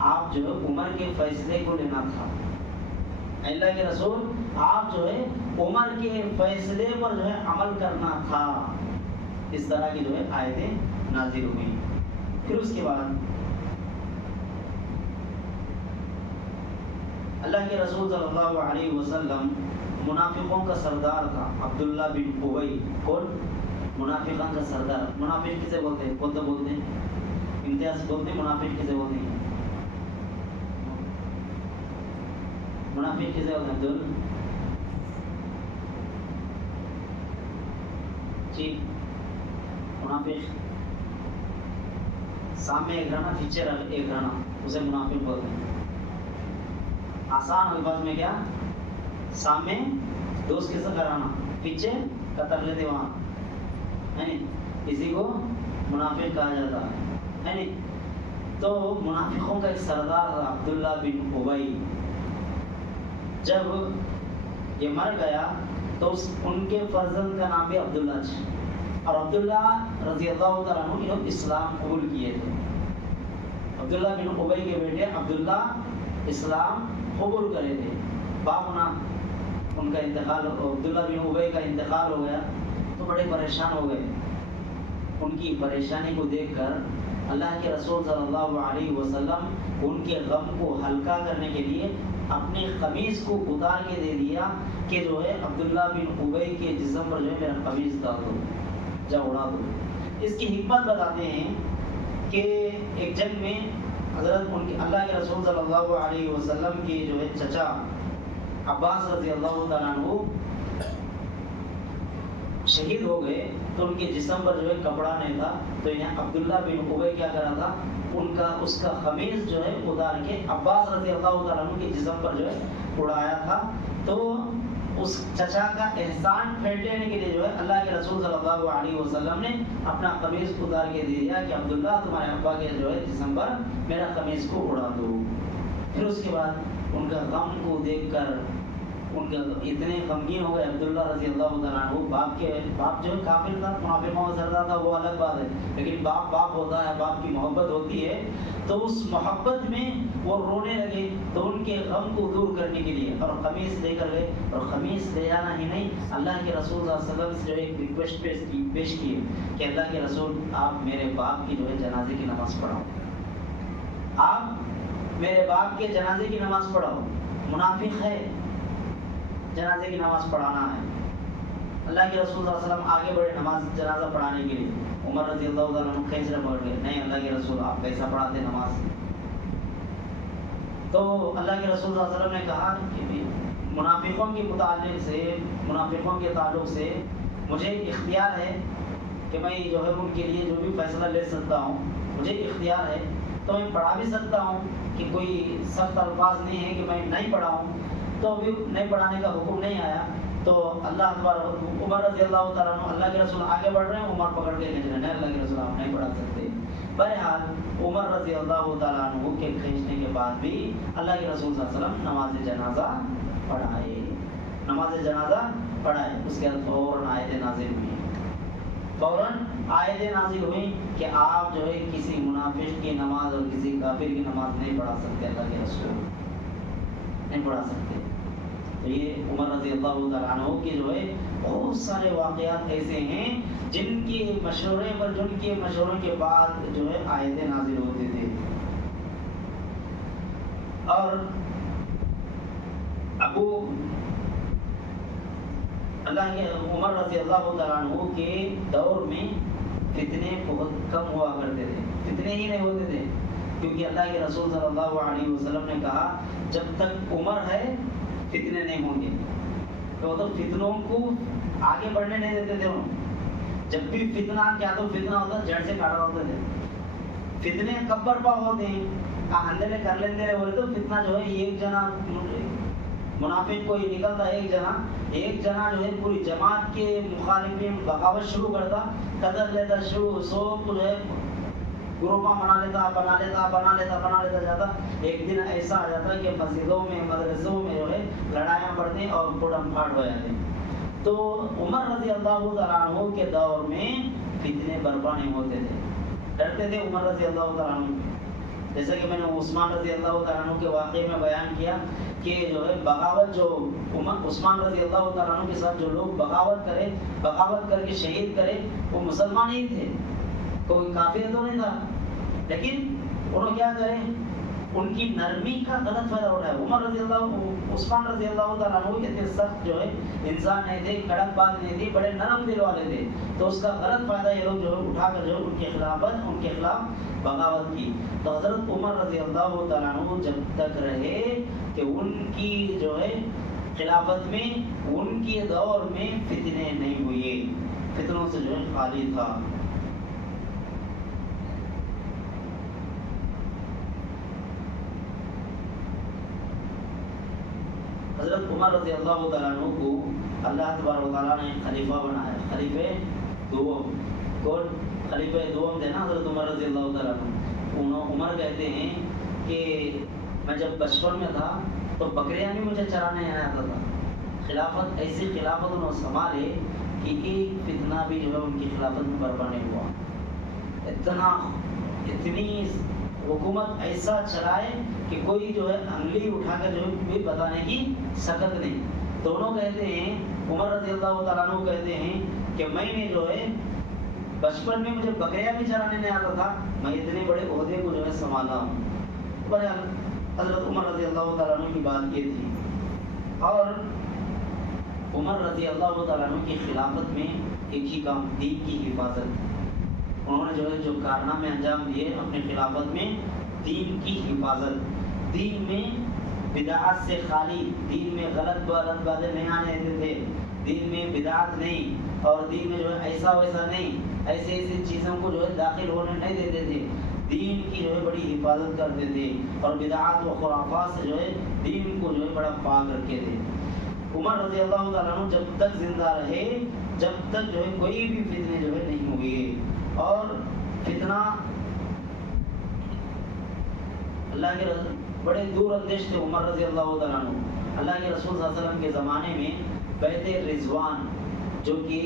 آپ جو ہے عمر کے فیصلے کو لینا تھا، اللہ کے رسول آپ جو ہے عمر کے فیصلے پر جو ہے عمل کرنا تھا، اس طرح کی جو ہے آیتیں نازل ہوئی۔ پھر اس کے بعد اللہ کے رسول صلی اللہ علیہ وسلم منافقوں کا سردار تھا عبداللہ بن ابی۔ کون؟ منافقوں کا سردار۔ منافق کسے بولتے ہیں؟ کون تو بولتے ہیں؟ امتیاز بولتے ہیں منافق کسے بولتے ہیں؟ منافق کسے بولتے ہیں عبدال جی؟ منافق سامنے ایک رہنا، پیچھے ایک رہنا، اسے منافق بولتے ہیں۔ آسان الفاظ میں کیا؟ سامنے دوست کیسا کرانا، پیچھے قطر لیتے وہاں، ہے نہیں؟ اسی کو منافق کہا جاتا ہے نہیں؟ تو منافقوں کا ایک سردار تھا عبداللہ بن ابی۔ جب یہ مر گیا تو ان کے فرزند کا نام بھی عبداللہ تھا، اور عبداللہ رضی اللہ تعالیٰ عنہ انہوں اسلام قبول کیے تھے۔ عبداللہ بن ابی کے بیٹے عبداللہ اسلام قبول کرے تھے، باپ نا ان کا انتقال، عبداللہ بن ابی کا انتقال ہو گیا تو بڑے پریشان ہو گئے. ان کی پریشانی کو دیکھ کر اللہ کے رسول صلی اللہ علیہ وسلم ان کے غم کو ہلکا کرنے کے لیے اپنی قمیص کو اتار کے دے دیا کہ جو ہے عبداللہ بن ابی کے جسم پر جو ہے میرا قمیص ڈال دو، جا اڑا دو. اس کی حکمت بتاتے ہیں کہ ایک جنگ میں حضرت ان کے اللہ کے رسول صلی اللہ علیہ وسلم کے جو ہے چچا عباس رضی اللہ تعالیٰ عنہ شہید ہو گئے تو ان کے جسم پر جو ہے کپڑا نہیں تھا، تو انہیں عبداللہ بن ابی کیا کرا تھا، اس کا قمیص جو ہے اتار کے عباس رضی اللہ تعالیٰ عنہ کے جسم پر جو ہے اڑایا تھا. تو اس چچا کا احسان پھیٹ لینے کے لیے جو ہے اللہ کے رسول صلی اللہ علیہ وسلم نے اپنا قمیص اتار کے دے دیا کہ عبداللہ تمہارے ابا کے جو ہے جسم پر میرا قمیص کو اڑا دو. پھر اس کے بعد ان کا غم کو دیکھ کر ان کے اتنے غمگین ہو گئے عبداللہ رضی اللہ تعالیٰ عنہ. باپ جو ہے کافر تھا، منافقوں کا سردار تھا، وہ الگ بات ہے، لیکن باپ ہوتا ہے، باپ کی محبت ہوتی ہے. تو اس محبت میں وہ رونے لگے تو ان کے غم کو دور کرنے کے لیے اور قمیص لے کر گئے. اور قمیص لے جانا ہی نہیں، اللہ کے رسول صلی اللہ علیہ وسلم سے جو ایک ریکویسٹ پیش کی کہ اللہ کے رسول آپ میرے باپ کی جو ہے جنازے کی نماز پڑھاؤ، آپ میرے باپ کے جنازے کی نماز پڑھاؤ. منافق ہے، جنازے کی نماز پڑھانا ہے. اللہ کے رسول صلی اللہ علیہ وسلم آگے بڑھے جنازہ پڑھانے کے لیے. عمر رضی اللہ تعالیٰ عنہ کھینچ رہے پکڑ گئے، نہیں اللہ کے رسول آپ کیسا پڑھاتے نماز. تو اللہ کے رسول صلی اللہ علیہ وسلم نے کہا کہ منافقوں کے تعلق سے مجھے اختیار ہے کہ میں جو ہے ان کے لیے جو بھی فیصلہ لے سکتا ہوں، مجھے اختیار ہے. تو میں پڑھا بھی سکتا ہوں کہ کوئی سخت الفاظ نہیں ہے کہ میں نہیں پڑھاؤں. تو ابھی نہیں پڑھانے کا حکم نہیں آیا تو عمر رضی اللہ تعالیٰ عنہ اللہ کے رسول آگے بڑھ رہے ہیں، عمر پکڑ کے کھینچ رہے ہیں، نہیں اللہ کے رسول آپ نہیں پڑھا سکتے. بہرحال عمر رضی اللہ تعالیٰ عنہ کے کھینچنے کے بعد بھی اللہ کے رسول صلی اللہ علیہ وسلم نماز جنازہ پڑھائے. اس کے بعد فوراً آیتیں نازل ہوئی کہ آپ جو ہے کسی منافق کی نماز اور کسی کافر کی نماز نہیں پڑھا سکتے، اللہ کے رسول نہیں پڑھا سکتے. تو یہ عمر رضی اللہ تعالیٰ عنہ کے جو ہے بہت سارے واقعات ایسے ہیں جن کے مشورے کے بعد جو ہے آیتیں نازل ہوتے تھے. اور عمر رضی اللہ تعالیٰ عنہ کے دور میں فتنے بہت کم ہوا کرتے تھے، فتنے ہی نہیں ہوتے تھے، کیونکہ اللہ کے رسول صلی اللہ علیہ وسلم نے کہا جب تک عمر ہے فتنے نہیں ہوں گے. تو فتنوں کو آگے بڑھنے نہیں دیتے تھے. جب بھی فتنہ ہوتا جڑ سے کاٹا ہوتے تھے. فتنے کب برپا ہوتے ہیں، اندھیرے کر لیندے بولے تو فتنہ جو ہے ایک جنا منافق کوئی نکلتا ایک جنا جو ہے پوری جماعت کے مخالفین بغاوت شروع کرتا، قتل لیتا سب جو ہے گروپاں بنا لیتا جاتا. ایک دن ایسا آ جاتا کہ مسجدوں میں مدرسوں میں جو ہے لڑائیاں پڑتی اور پھوٹم پھاٹ ہو جاتے. تو عمر رضی اللہ تعالیٰ عنہ کے دور میں فتنے برپا نہیں ہوتے تھے، ڈرتے تھے عمر رضی اللہ تعالیٰ عنہ. جیسا کہ میں نے عثمان رضی اللہ تعالیٰ عنہ کے واقعے میں بیان کیا کہ جو ہے بغاوت جو عثمان رضی اللہ تعالیٰ عنہ کے ساتھ جو لوگ بغاوت کر کے شہید کرے وہ مسلمان ہی تھے، کوئی کافر تو نہیں تھا. لیکن انہوں کیا کریں، ان کی نرمی کا غلط فائدہ اٹھایا. عثمان رضی اللہ تعالیٰ عنہ اتنے سخت جو ہے انسان نہیں تھے، کڑک بات نہیں تھی، بڑے نرم دل والے تھے. تو اس کا غلط فائدہ یہ لوگ جو ہے اٹھا کر جو ہے ان کے خلاف بغاوت کی. تو حضرت عمر رضی اللہ تعالیٰ عنہ جب تک رہے کہ ان کی جو ہے خلافت میں، ان کے دور میں فتنے نہیں ہوئے، فتنوں سے جو ہے خالی تھا. حضرت عمر رضی اللہ تعالیٰ عنہ کو اللہ تبارک و تعالیٰ نے خلیفہ بنایا. خلیفہ دوم تھے نا حضرت عمر رضی اللہ تعالیٰ عنہ. عمر کہتے ہیں کہ میں جب بچپن میں تھا تو بکریاں بھی مجھے چرانے آتا تھا. خلافت ایسی خلافت انہوں نے سنبھالے کہ ایک فتنہ بھی جو ہے ان کی خلافت میں برپا نہیں ہوا. اتنی حکومت ایسا چلائے کہ کوئی جو ہے انگلی اٹھا کر جو ہے بتانے کی سخت نہیں. دونوں کہتے ہیں، عمر رضی اللہ تعالیٰ عنہ کہتے ہیں کہ میں نے جو ہے بچپن میں مجھے بکریاں بھی چرانے نہیں آتا تھا، میں اتنے بڑے عہدے کو جو ہے سنبھالا ہوں۔ بہرحال حضرت عمر رضی اللہ تعالیٰ عنہ کی بات یہ تھی۔ اور عمر رضی اللہ تعالیٰ عنہ کی خلافت میں ایک ہی کام، دین کی حفاظت۔ انہوں نے جو ہے جو کارنامے انجام دیے اپنی خلافت میں، دین کی حفاظت، دین میں بدعات سے خالی، دین میں غلط باتیں نہیں آنے دیتے تھے، دین میں بدعات نہیں، اور دین میں جو ہے ایسا ویسا نہیں، ایسی چیزوں کو جو ہے داخل ہونے نہیں دیتے تھے، دین کی جو ہے بڑی حفاظت کرتے تھے، اور بدعات و خرافات سے جو ہے دین کو جو ہے بڑا پاک رکھے تھے۔ عمر رضی اللہ تعالیٰ عنہ جب تک زندہ رہے، جب تک جو ہے کوئی بھی فتنے جو ہے نہیں ہوئے، اور فتنہ اللہ کے بڑے دور اندیش تھے عمر رضی اللہ تعالیٰ عنہ۔ اللہ کے رسول صلی اللہ علیہ وسلم کے زمانے میں بیعت رضوان، جو کہ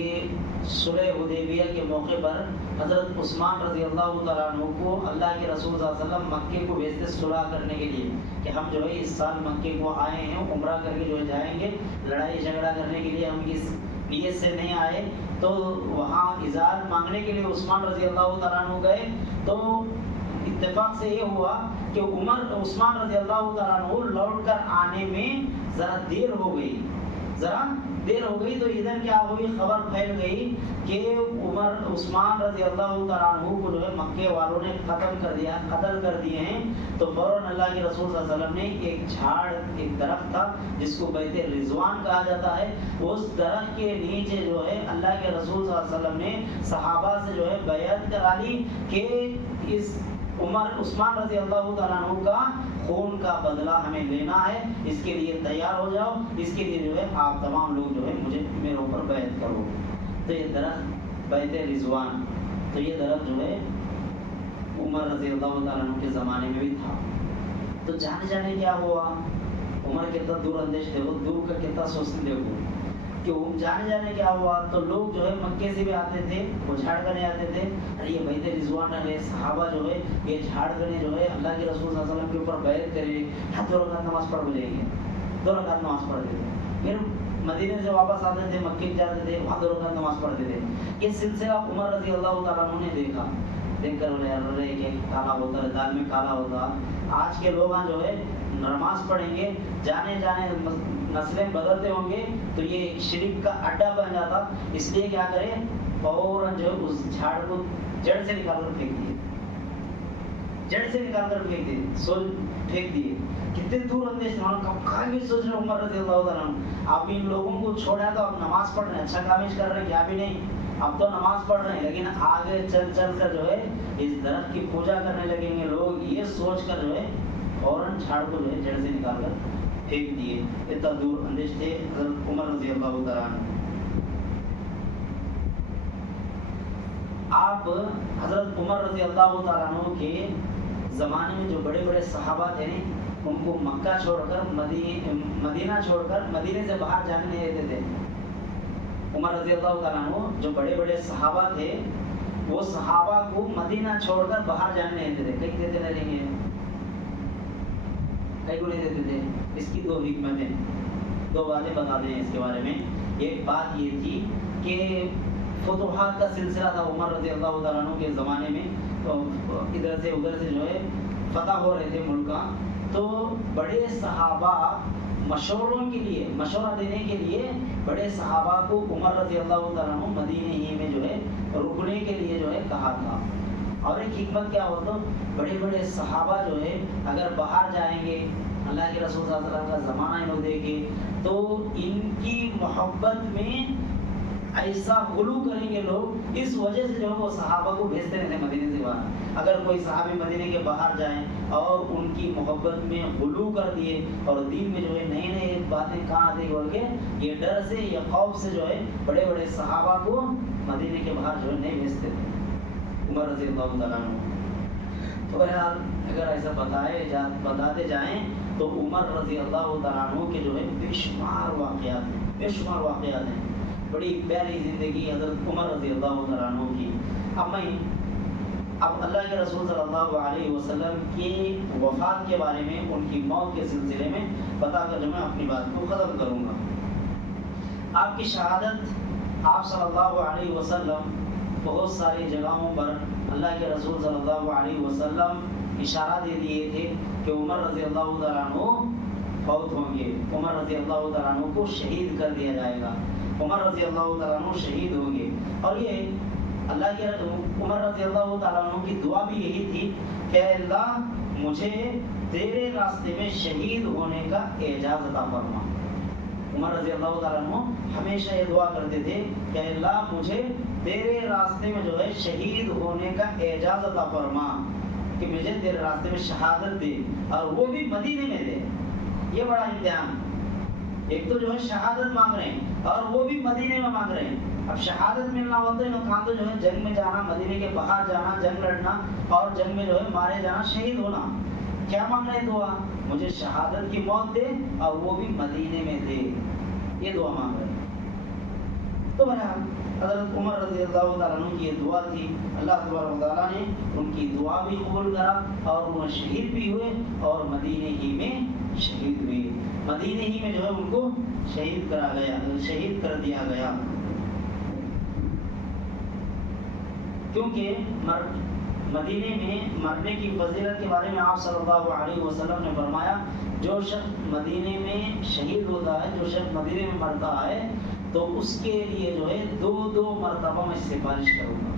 صلح حدیبیہ کے موقع پر حضرت عثمان رضی اللہ تعالیٰ عنہ کو اللہ کے رسول صلی اللہ علیہ وسلم مکے کو بھیجتے صلح کرنے کے لیے کہ ہم جو ہے اس سال مکے کو آئے ہیں، عمرہ کر کے جو ہے جائیں گے، لڑائی جھگڑا کرنے کے لیے ہم اس نیت سے نہیں آئے۔ تو وہاں اجازت مانگنے کے لیے عثمان رضی اللہ تعالیٰ عنہ گئے، تو اتفاق سے یہ ہوا کہ عثمان رضی اللہ تعالیٰ عنہ لوٹ کر آنے میں ذرا دیر ہو گئی، تو ادھر کیا ہوئی، خبر پھیل گئی کہ عثمان رضی اللہ تعالیٰ عنہ کو جو ہے مکے والوں نے قتل کر دیے ہیں۔ تو فوراً اللہ کے رسول صلی اللہ علیہ وسلم نے ایک درخت تھا جس کو بیعت رضوان کہا جاتا ہے، اس درخت کے نیچے جو ہے اللہ کے رسول صلی اللہ علیہ وسلم نے صحابہ سے جو ہے بیعت کرا لی کہ اس عثمان رضی اللہ تعالیٰ عنہ کا خون کا بدلہ ہمیں لینا ہے، اس کے لیے تیار ہو جاؤ، اس کے لیے جو ہے آپ تمام لوگ جو ہے میرے اوپر بیعت کرو۔ تو یہ درخت بیعت رضوان، تو یہ درخت جو ہے عمر رضی اللہ تعالیٰ عنہ کے زمانے میں بھی تھا۔ تو جانے کیا ہوا، عمر کتنا دور اندیش تھے، وہ دور کا کتنا سوچتے تھے وہ، کہ جانے کیا ہوا، تو لوگ جو ہے مکے سے بھی آتے تھے، وہ جھاڑ کرنے آتے تھے، ارے یہ بیعت رضوان ہے، صحابہ جو ہے یہ جھاڑ کرنے جو ہے اللہ کے رسول صلی اللہ علیہ وسلم کے اوپر بیعت کرے، 2 رکعت نماز پڑھ لیں گے، 2 رکعت نماز پڑھتے تھے، پھر مدینے سے واپس آتے تھے، مکے جاتے تھے، وہاں 2 رکعت نماز پڑھتے تھے۔ یہ سلسلہ عمر رضی اللہ تعالیٰ عنہ نے دیکھ کر کہ کالا ہوتا ہے، دال میں کالا ہوتا، آج کے لوگ جو ہے نماز پڑھیں گے، جانے نسلیں بدلتے ہوں گے، تو یہ شرک کا اڈا بن جاتا، اس لیے کیا کرے، فوراً جو اس جھاڑ کو جڑ سے نکال کر پھینک دیے۔ کتنے دور اندیش کہاں بھی سوچ رہے عمر رضی اللہ تعالیٰ عنہ، آپ ان لوگوں کو چھوڑا تو آپ نماز پڑھ رہے ہیں، اچھا کام کر رہے ہیں، کیا بھی نہیں، اب تو نماز پڑھ رہے ہیں، لیکن آگے چل کر جو ہے اس درخت کی پوجا کرنے لگیں گے لوگ، یہ سوچ کر جو ہے فوراً جھاڑ کو جو ہے جڑ سے نکال کر پھینک دیے۔ اتنا دور اندیش تھے حضرت عمر رضی اللہ تعالیٰ عنہ۔ آپ حضرت عمر رضی اللہ تعالیٰ عنہ کے زمانے میں جو بڑے صحابہ تھے ان کو مکہ چھوڑ کر مدینہ چھوڑ کر مدینے سے باہر جانے نہیں دیتے تھے۔ عمر رضی اللہ تعالیٰ عنہ جو بڑے صحابہ تھے، وہ صحابہ کو مدینہ چھوڑ کر باہر جانے نہیں دیتے تھے، کہیں دیتے نہیں ہیں، کہیں کو نہیں دیتے تھے۔ اس کی 2 حکمتیں، 2 باتیں بتا دیں اس کے بارے میں۔ ایک بات یہ تھی کہ فتوحات کا سلسلہ تھا عمر رضی اللہ تعالیٰ عنہ کے زمانے میں، تو ادھر سے ادھر سے جو ہے فتح ہو رہے تھے ملکاں، تو بڑے صحابہ مشوروں کے لیے، مشورہ دینے کے لیے بڑے صحابہ کو عمر رضی اللہ تعالیٰ عنہ مدینے ہی میں جو ہے رکنے کے لیے جو ہے کہا تھا۔ اور ایک حکمت کیا ہو، تو بڑے صحابہ جو ہے اگر باہر جائیں گے، اللہ کے رسول صلی اللہ علیہ وسلم کا زمانہ انہوں دیکھے، تو ان کی محبت میں ایسا غلو کریں گے لوگ، اس وجہ سے جو ہے وہ صحابہ کو بھیجتے رہتے مدینے سے باہر۔ اگر کوئی صحابی مدینے کے باہر جائیں اور ان کی محبت میں غلو کر دیے اور دین میں جو ہے نئے باتیں کہاں آتے بول کے، یہ ڈر سے یا خوف سے جو ہے بڑے صحابہ کو مدینے کے باہر جو ہے نہیں بھیجتے تھے عمر رضی اللہ تعالیٰ عنہ۔ تو بہرحال اگر ایسا بتاتے جائیں تو عمر رضی اللہ تعالیٰ عنہ کے جو ہے بے شمار واقعات ہیں، بڑی پیاری زندگی حضرت عمر رضی اللہ تعالیٰ عنہ کی۔ اب اللہ کے رسول صلی اللہ علیہ وسلم کی وفات کے بارے میں، ان کی موت کے سلسلے میں بتا کر جو میں اپنی بات کو ختم کروں گا۔ آپ کی شہادت آپ صلی اللہ علیہ وسلم بہت ساری جگہوں پر اللہ کے رسول صلی اللہ علیہ وسلم اشارہ دے دیے تھے کہ عمر رضی اللہ تعالیٰ عنہ فوت ہوں گے، عمر رضی اللہ تعالیٰ عنہ کو شہید کر دیا جائے گا، عمر رضی اللہ تعالیٰ عنہ شہید ہوں گے۔ اور یہ اللہ کے عمر رضی اللہ تعالیٰ عنہ کی دعا بھی یہی تھی کہ اللہ مجھے تیرے راستے میں شہید ہونے کا اعجاز عطا فرما۔ عمر رضی اللہ تعالیٰ عنہ ہمیشہ یہ دعا کرتے تھے کہ اللہ مجھے تیرے راستے میں جو ہے شہید ہونے کا اعجاز عطا فرما، کہ مجھے تیرے راستے میں شہادت دے، اور وہ بھی مدینے میں دے۔ یہ بڑا امتحان، ایک تو جو ہے شہادت مانگ رہے ہیں اور وہ بھی مدینے میں مانگ رہے ہیں۔ اب شہادت ملنا ہوتا ہے نقصان تو جو ہے جنگ میں جانا، مدینے کے باہر جانا، جنگ لڑنا اور جنگ میں جو ہے مارے جانا، شہید ہونا۔ کیا مانگ رہے ہیں دعا؟ مجھے شہادت کی موت دے اور وہ بھی مدینے میں دے، یہ دعا مانگ رہے ہیں۔ تو بہرحال حضرت عمر رضی اللہ تعالیٰ عنہ کی یہ دعا تھی، اللہ تبارک و تعالیٰ نے ان کی دعا بھی قبول کرا اور وہ شہید بھی ہوئے اور مدینے ہی میں شہید ہوئے، مدینے ہی میں جو ہے ان کو شہید کرا گیا، شہید کر دیا گیا۔ کیونکہ مدینے میں مرنے کی فضیلت کے بارے میں آپ صلی اللہ علیہ وسلم نے فرمایا، جو شخص مدینے میں شہید ہوتا ہے، جو شخص مدینے میں مرتا ہے، تو اس کے لیے جو ہے 2 مرتبہ میں سفارش کروں گا،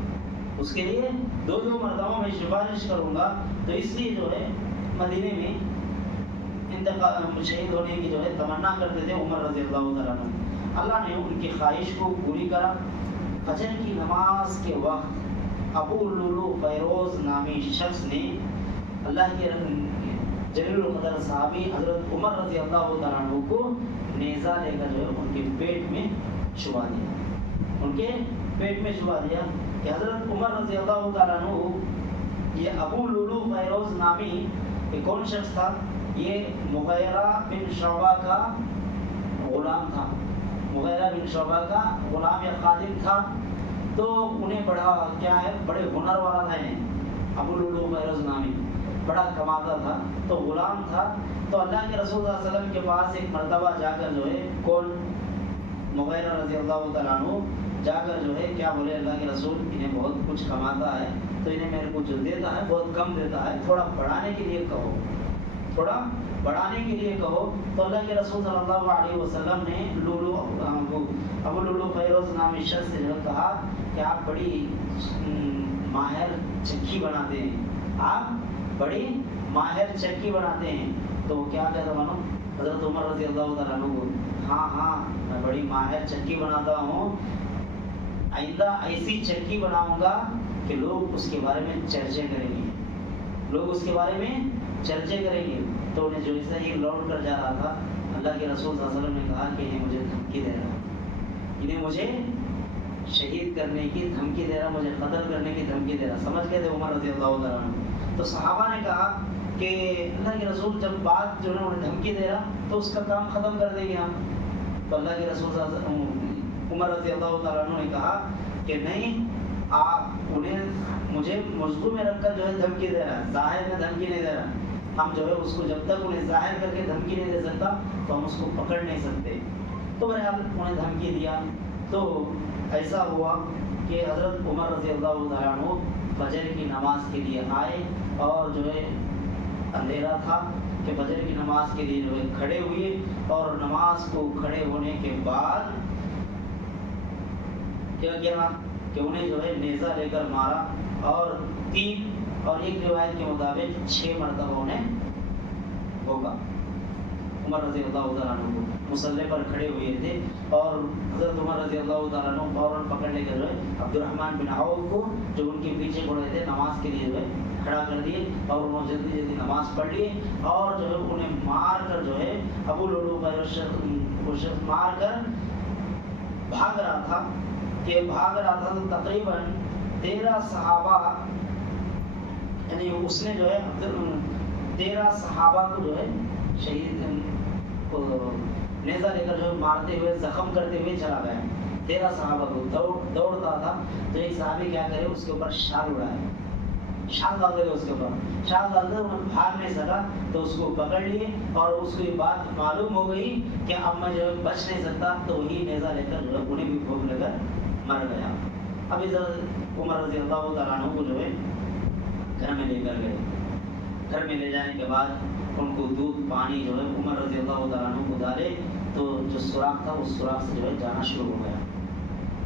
اس کے لیے 2 مرتبہ میں سفارش کروں گا۔ تو اس لیے جو ہے مدینے میں انتقال شہید ہونے کی جو ہے تمنا کرتے تھے عمر رضی اللہ تعالیٰ عنہ۔ اللہ نے ان کی خواہش کو پوری کرا۔ فجر کی نماز کے وقت ابو لولو فیروز نامی شخص نے اللہ کے جلیل القدر صحابی حضرت عمر رضی اللہ تعالیٰ عنہ کو نیزہ لے کر جو ہے ان کے پیٹ میں چھپا دیا، ان کے پیٹ میں چھپا دیا کہ حضرت عمر رضی اللہ تعالیٰ عنہ، یہ ابو لولو فیروز نامی یہ کون شخص تھا؟ یہ مغیرہ بن شعبہ کا غلام تھا، مغیرہ بن شعبہ کا غلام یا خادم تھا۔ تو انہیں بڑا کیا ہے، بڑے ہنر والا تھا، ابو لولو فیروز نامی بڑا کماتا تھا، تو غلام تھا۔ تو اللہ کے رسول صلی اللہ علیہ وسلم کے پاس ایک مرتبہ جا کر جو ہے کون، مغیرہ رضی اللہ تعالیٰ عنہ جا کر جو ہے کیا بولے، اللہ کے رسول انہیں بہت کچھ کماتا ہے تو انہیں میرے کو جو دیتا ہے بہت کم دیتا ہے، تھوڑا بڑھانے کے لیے کہو، تھوڑا بڑھانے کے لیے کہو۔ تو اللہ کے رسول صلی اللہ علیہ وسلم نے ابو لولو فیروز نامی شخص سے جو کہا کہ آپ بڑی ماہر چکی بناتے ہیں، آپ بڑی ماہر چکی بناتے ہیں۔ تو کیا کہتا مانو حضرت عمر رضی اللہ تعالیٰ عنہ کو، ہاں میں بڑی ماہر چکی بناتا ہوں، آئندہ ایسی چکی بناؤں گا کہ لوگ اس کے بارے میں چرچے کریں گے، لوگ اس کے بارے میں چرچے کریں گے۔ تو انہیں جو ایسا ہی لوٹ کر جا رہا تھا، اللہ کے رسول صلی اللہ علیہ وسلم نے کہا کہ انہیں مجھے دھمکی دے رہا، انہیں مجھے شہید کرنے کی دھمکی دے رہا، مجھے قتل کرنے کی دھمکی دے رہا۔ سمجھ گئے تھے عمر رضی اللہ تعالیٰ عنہ۔ تو صحابہ نے کہا کہ اللہ کے رسول جب بات جو ہے انہیں دھمکی دے رہا تو اس کا کام ختم کر دیں گے ہم۔ تو اللہ کے رسول صلی اللہ علیہ وسلم عمر رضی اللہ تعالیٰ عنہ نے کہا کہ نہیں، آپ انہیں مجھے موضوع میں رکھ کر جو ہے دھمکی دے رہا ہے، ظاہر میں دھمکی نہیں دے رہا۔ ہم جو ہے اس کو جب تک انہیں ظاہر کر کے دھمکی نہیں دے سکتا تو ہم اس کو پکڑ نہیں سکتے۔ تو بہرحال انہیں دھمکی دیا۔ تو ایسا ہوا کہ حضرت عمر رضی اللہ تعالیٰ عنہ فجر کی نماز کے لیے آئے، اور جو ہے اندھیرا تھا کہ فجر کی نماز کے لیے جو ہے کھڑے ہوئے، اور نماز کو کھڑے ہونے کے بعد کیا کیا کہ انہیں جو ہے نیزہ لے کر مارا، اور 3 اور ایک روایت کے مطابق 6 مرتبہ انہیں ہوگا۔ عمر رضی اللہ تعالیٰ عنہ کو مصلی پر کھڑے ہوئے تھے، اور حضرت عمر رضی اللہ تعالیٰ عنہ فوراً پکڑ لے کر جو ہے عبد الرحمن بن عوف کو، جو ان کے پیچھے کھڑے تھے، نماز کے لیے جو ہے کھڑا کر دیے، اور انہوں نے جلدی جلدی نماز پڑھ لیے، اور جو ہے انہیں مار کر جو ہے ابو لولو فیروز مار کر بھاگ رہا تھا تو تقریباً 13 صحابہ، یعنی اس نے جو ہے 13 صحابہ کو جو ہے شہید نیزہ لے کر جو ہے مارتے ہوئے زخم کرتے ہوئے چلا گیا۔ 13 صحابہ کو دوڑتا تھا، تو ایک صحابی کیا کرے، اس کے اوپر شال اڑائے، شال ڈال دے اس کے اوپر، شال ڈال دے، انہیں بھاگ نہیں سکا تو اس کو پکڑ لیے اور اس کو یہ بات معلوم ہو گئی کہ اب میں جو ہے بچ نہیں سکتا، تو وہی نیزہ لے کر جو ہے انہیں بھی پھونک لے کر مر گیا۔ اب حضرت عمر رضی اللہ تعالیٰ عنہ کو جو ہے گھر میں لے کر گئے، گھر میں لے جانے کے بعد ان کو دودھ پانی جو ہے عمر رضی اللہ تعالیٰ عنہ کو ڈالے، تو جو سوراخ تھا اس سوراخ سے جو ہے جانا شروع ہو گیا،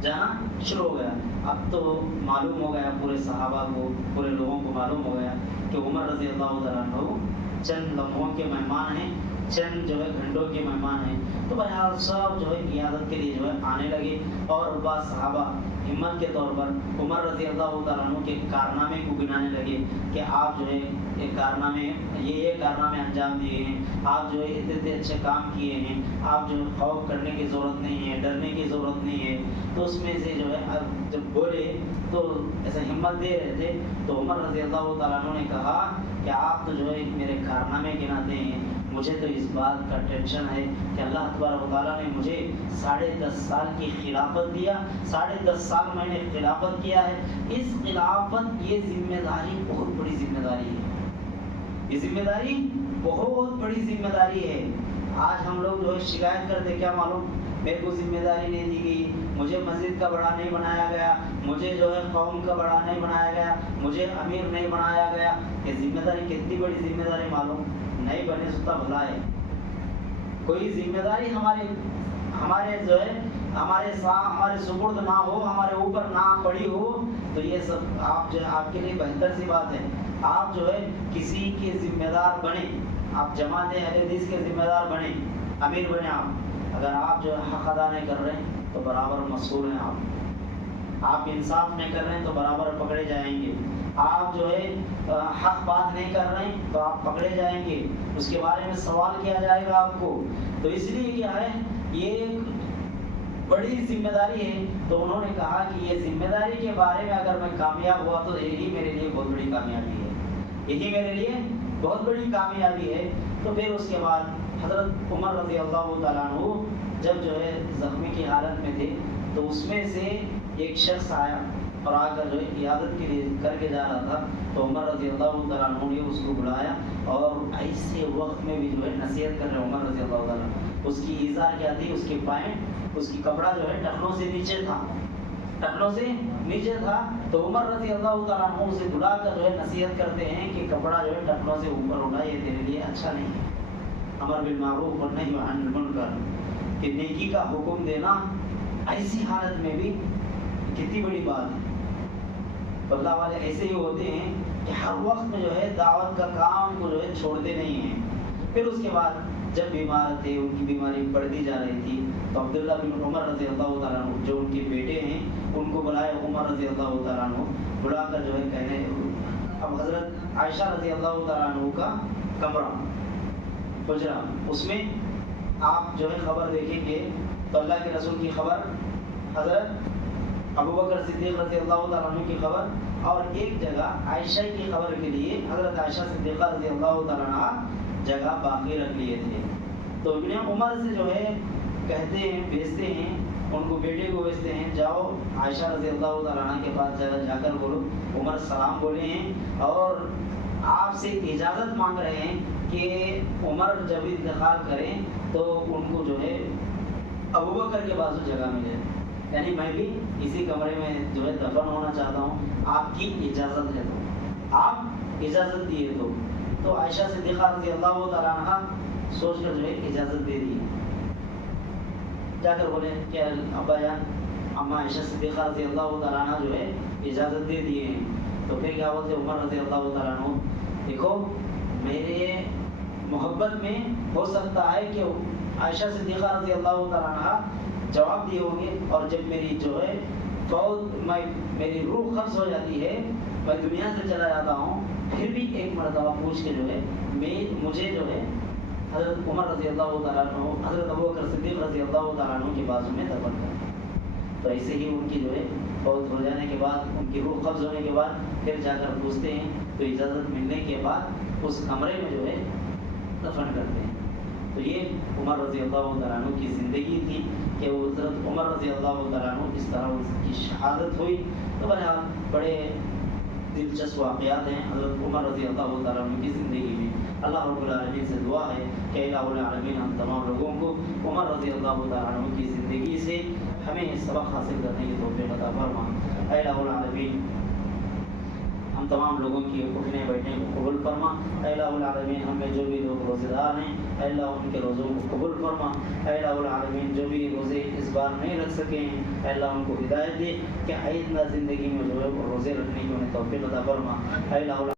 جانا شروع ہو گیا۔ اب تو معلوم ہو گیا پورے صحابہ کو، پورے لوگوں کو معلوم ہو گیا کہ عمر رضی اللہ تعالیٰ عنہ چند لمحوں کے مہمان ہیں، چند جو ہے گھنٹوں کے مہمان ہیں۔ تو بہرحال سب جو ہے عیادت کے لیے جو ہے آنے لگے، اور بعض صحابہ ہمت کے طور پر عمر رضی اللہ تعالیٰ عنہ کے کارنامے کو گنانے لگے کہ آپ جو ہے ایک کارنامے، یہ کارنامے انجام دیے ہیں، آپ جو ہے اتنے اچھے کام کیے ہیں، آپ جو ہے خوف کرنے کی ضرورت نہیں ہے، ڈرنے کی ضرورت نہیں ہے۔ تو اس میں سے جو ہے جب بولے تو ایسا ہمت دے رہے تھے، تو عمر رضی اللہ تعالیٰ عنہ نے کہا کہ آپ تو جو ہے میرے کارنامے گناتے ہیں، مجھے تو اس بات کا ٹینشن ہے کہ اللہ تبارک و تعالیٰ نے مجھے 10.5 سال کی خلافت دیا، 10.5 سال میں نے خلافت کیا ہے، اس خلافت یہ ذمہ داری بہت بڑی ذمہ داری ہے، یہ ذمہ داری بہت بڑی ذمہ داری ہے۔ آج ہم لوگ جو ہے شکایت کرتے، کیا معلوم میرے کو ذمہ داری نہیں دی گئی، مجھے مسجد کا بڑا نہیں بنایا گیا، مجھے جو ہے قوم کا بڑا نہیں بنایا گیا، مجھے امیر نہیں بنایا گیا۔ یہ ذمہ داری کتنی بڑی ذمہ داری معلوم نہیں بنے سکتا بھلا ہے۔ کوئی ذمہ داری ہمارے جو ہے ہمارے سپرد نہ ہو، ہمارے اوپر نہ پڑی ہو، تو یہ سب آپ جو ہے آپ کے لیے بہتر سی بات ہے۔ آپ جو ہے کسی کے ذمہ دار بنے، آپ جماعت اہل حدیث کے ذمہ دار بنے، امیر بنے آپ، اگر آپ جو ہے حق ادا نہیں کر رہے ہیں تو برابر مسئول ہیں آپ انصاف نہیں کر رہے ہیں تو برابر پکڑے جائیں گے، آپ جو ہے حق بات نہیں کر رہے ہیں تو آپ پکڑے جائیں گے، اس کے بارے میں سوال کیا جائے گا آپ کو۔ تو اس لیے کیا ہے، یہ ایک بڑی ذمہ داری ہے۔ تو انہوں نے کہا کہ یہ ذمہ داری کے بارے میں اگر میں کامیاب ہوا تو یہی میرے لیے بہت بڑی کامیابی ہے، یہی میرے لیے بہت بڑی کامیابی ہے۔ تو پھر اس کے بعد حضرت عمر رضی اللہ تعالیٰ عنہ جب جو ہے زخمی کی حالت میں تھے، تو اس میں سے ایک شخص آیا اور آ کر جو ہے عیادت کے لیے کر کے جا رہا تھا، تو عمر رضی اللہ تعالیٰ عنہ نے اس کو بلایا اور ایسے وقت میں بھی جو ہے نصیحت کر رہے عمر رضی اللہ تعالیٰ۔ اس کی ایزار کیا تھی، اس کی پینٹ، اس کی کپڑا جو ہے ٹخنوں سے نیچے تھا، ٹخنوں سے نیچے تھا۔ تو عمر رضی اللہ تعالیٰ عنہ اسے بلا کر جو ہے نصیحت کرتے ہیں کہ کپڑا جو ہے ٹخنوں سے اوپر اٹھا، یہ تیرے لیے اچھا نہیں ہے۔ امر بالمعروف اور نہی عن المنکر، کہ نیکی کا حکم دینا ایسی حالت میں بھی کتنی بڑی بات ہے۔ اللہ والے ایسے ہی ہوتے ہیں کہ ہر وقت میں جو ہے دعوت کا کام کو جو ہے چھوڑتے نہیں ہیں۔ پھر اس کے بعد جب بیمار تھے، ان کی بیماری بڑھتی جا رہی تھی، تو عبداللہ بن عمر رضی اللہ تعالیٰ عنہ جو ان کے بیٹے ہیں ان کو بلائے عمر رضی اللہ تعالیٰ عنہ، بلا کر جو ہے کہنے، اب حضرت عائشہ رضی اللہ تعالیٰ عنہ کا کمرہ حجرہ، اس میں آپ جو ہے خبر دیکھیں گے تو اللہ کے رسول کی خبر، حضرت ابوبکر صدیق رضی اللہ تعالیٰ عنہ کی خبر، اور ایک جگہ عائشہ کی خبر کے لیے حضرت عائشہ صدیقہ رضی اللہ تعالیٰ عنہ جگہ باقی رکھ لیے تھے۔ تو ابن عمر سے جو ہے کہتے ہیں، بھیجتے ہیں، ان کو بیٹے کو بھیجتے ہیں، جاؤ عائشہ رضی اللہ تعالیٰ عنہ کے پاس جا کر بولو عمر سلام بولے ہیں اور آپ سے اجازت مانگ رہے ہیں کہ عمر جب انتقال کریں تو ان کو جو ہے ابوبکر کے بازو جگہ ملے، یعنی میں بھی اسی کمرے میں جو ہے دفن ہونا چاہتا ہوں، آپ کی اجازت ہے تو، آپ اجازت دیے تو عائشہ صدیقہ رضی اللہ تعالیٰ عنہ سوچ کر جو ہے اجازت دے دی، جا کر بولے کہ ابا جان، اما عائشہ صدیقہ رضی اللہ تعالیٰ عنہ جو ہے اجازت دے دیے ہیں۔ تو پھر کیا بولتے عمر رضی اللہ تعالیٰ عنہ، دیکھو میرے محبت میں ہو سکتا ہے کہ عائشہ صدیقہ رضی اللہ تعالیٰ عنہ جواب دیے ہوں گے، اور جب میری جو ہے میری روح قبض ہو جاتی ہے، میں دنیا سے چلا جاتا ہوں، پھر بھی ایک مرتبہ پوچھ کے جو ہے مجھے جو ہے حضرت عمر رضی اللہ تعالیٰ عنہ، حضرت ابوبکر صدیق رضی اللہ تعالیٰ عنہ کے بازو میں دفن کرتے ہیں۔ تو ایسے ہی ان کی جو ہے فوت ہو جانے کے بعد، ان کی روح قبض ہونے کے بعد پھر جا کر پوچھتے ہیں، تو اجازت ملنے کے بعد اس کمرے میں جو ہے دفن کرتے ہیں۔ تو یہ عمر رضی اللہ تعالیٰ عنہ کی زندگی تھی کہ وہ حضرت عمر رضی اللہ تعالیٰ عنہ اس طرح اس کی شہادت ہوئی۔ تو بہرحال بڑے دلچسپ واقعات ہیں حضرت عمر رضی اللہ تعالیٰ عنہ کی زندگی میں. اللہ رب العالمین سے دعا ہے کہ الہ العالمین ہم تمام لوگوں کو عمر رضی اللہ تعالیٰ عنہ کی زندگی سے ہمیں سبق حاصل کرنے کی توفیق عطا فرما. الہ العالمین ہم تمام لوگوں کی اٹھنے بیٹھنے کو قبول فرما. الہ العالمین ہم میں جو بھی لوگ روزے دار ہیں اللہ ان کے روزوں کو قبول فرما. الہ العالمین جو بھی روزے اس بار نہیں رکھ سکے ہیں اللہ ان کو ہدایت دے کہ آئندہ زندگی میں جو ہے وہ روزے رکھنے کی انہیں توفیق عطا فرما. الہ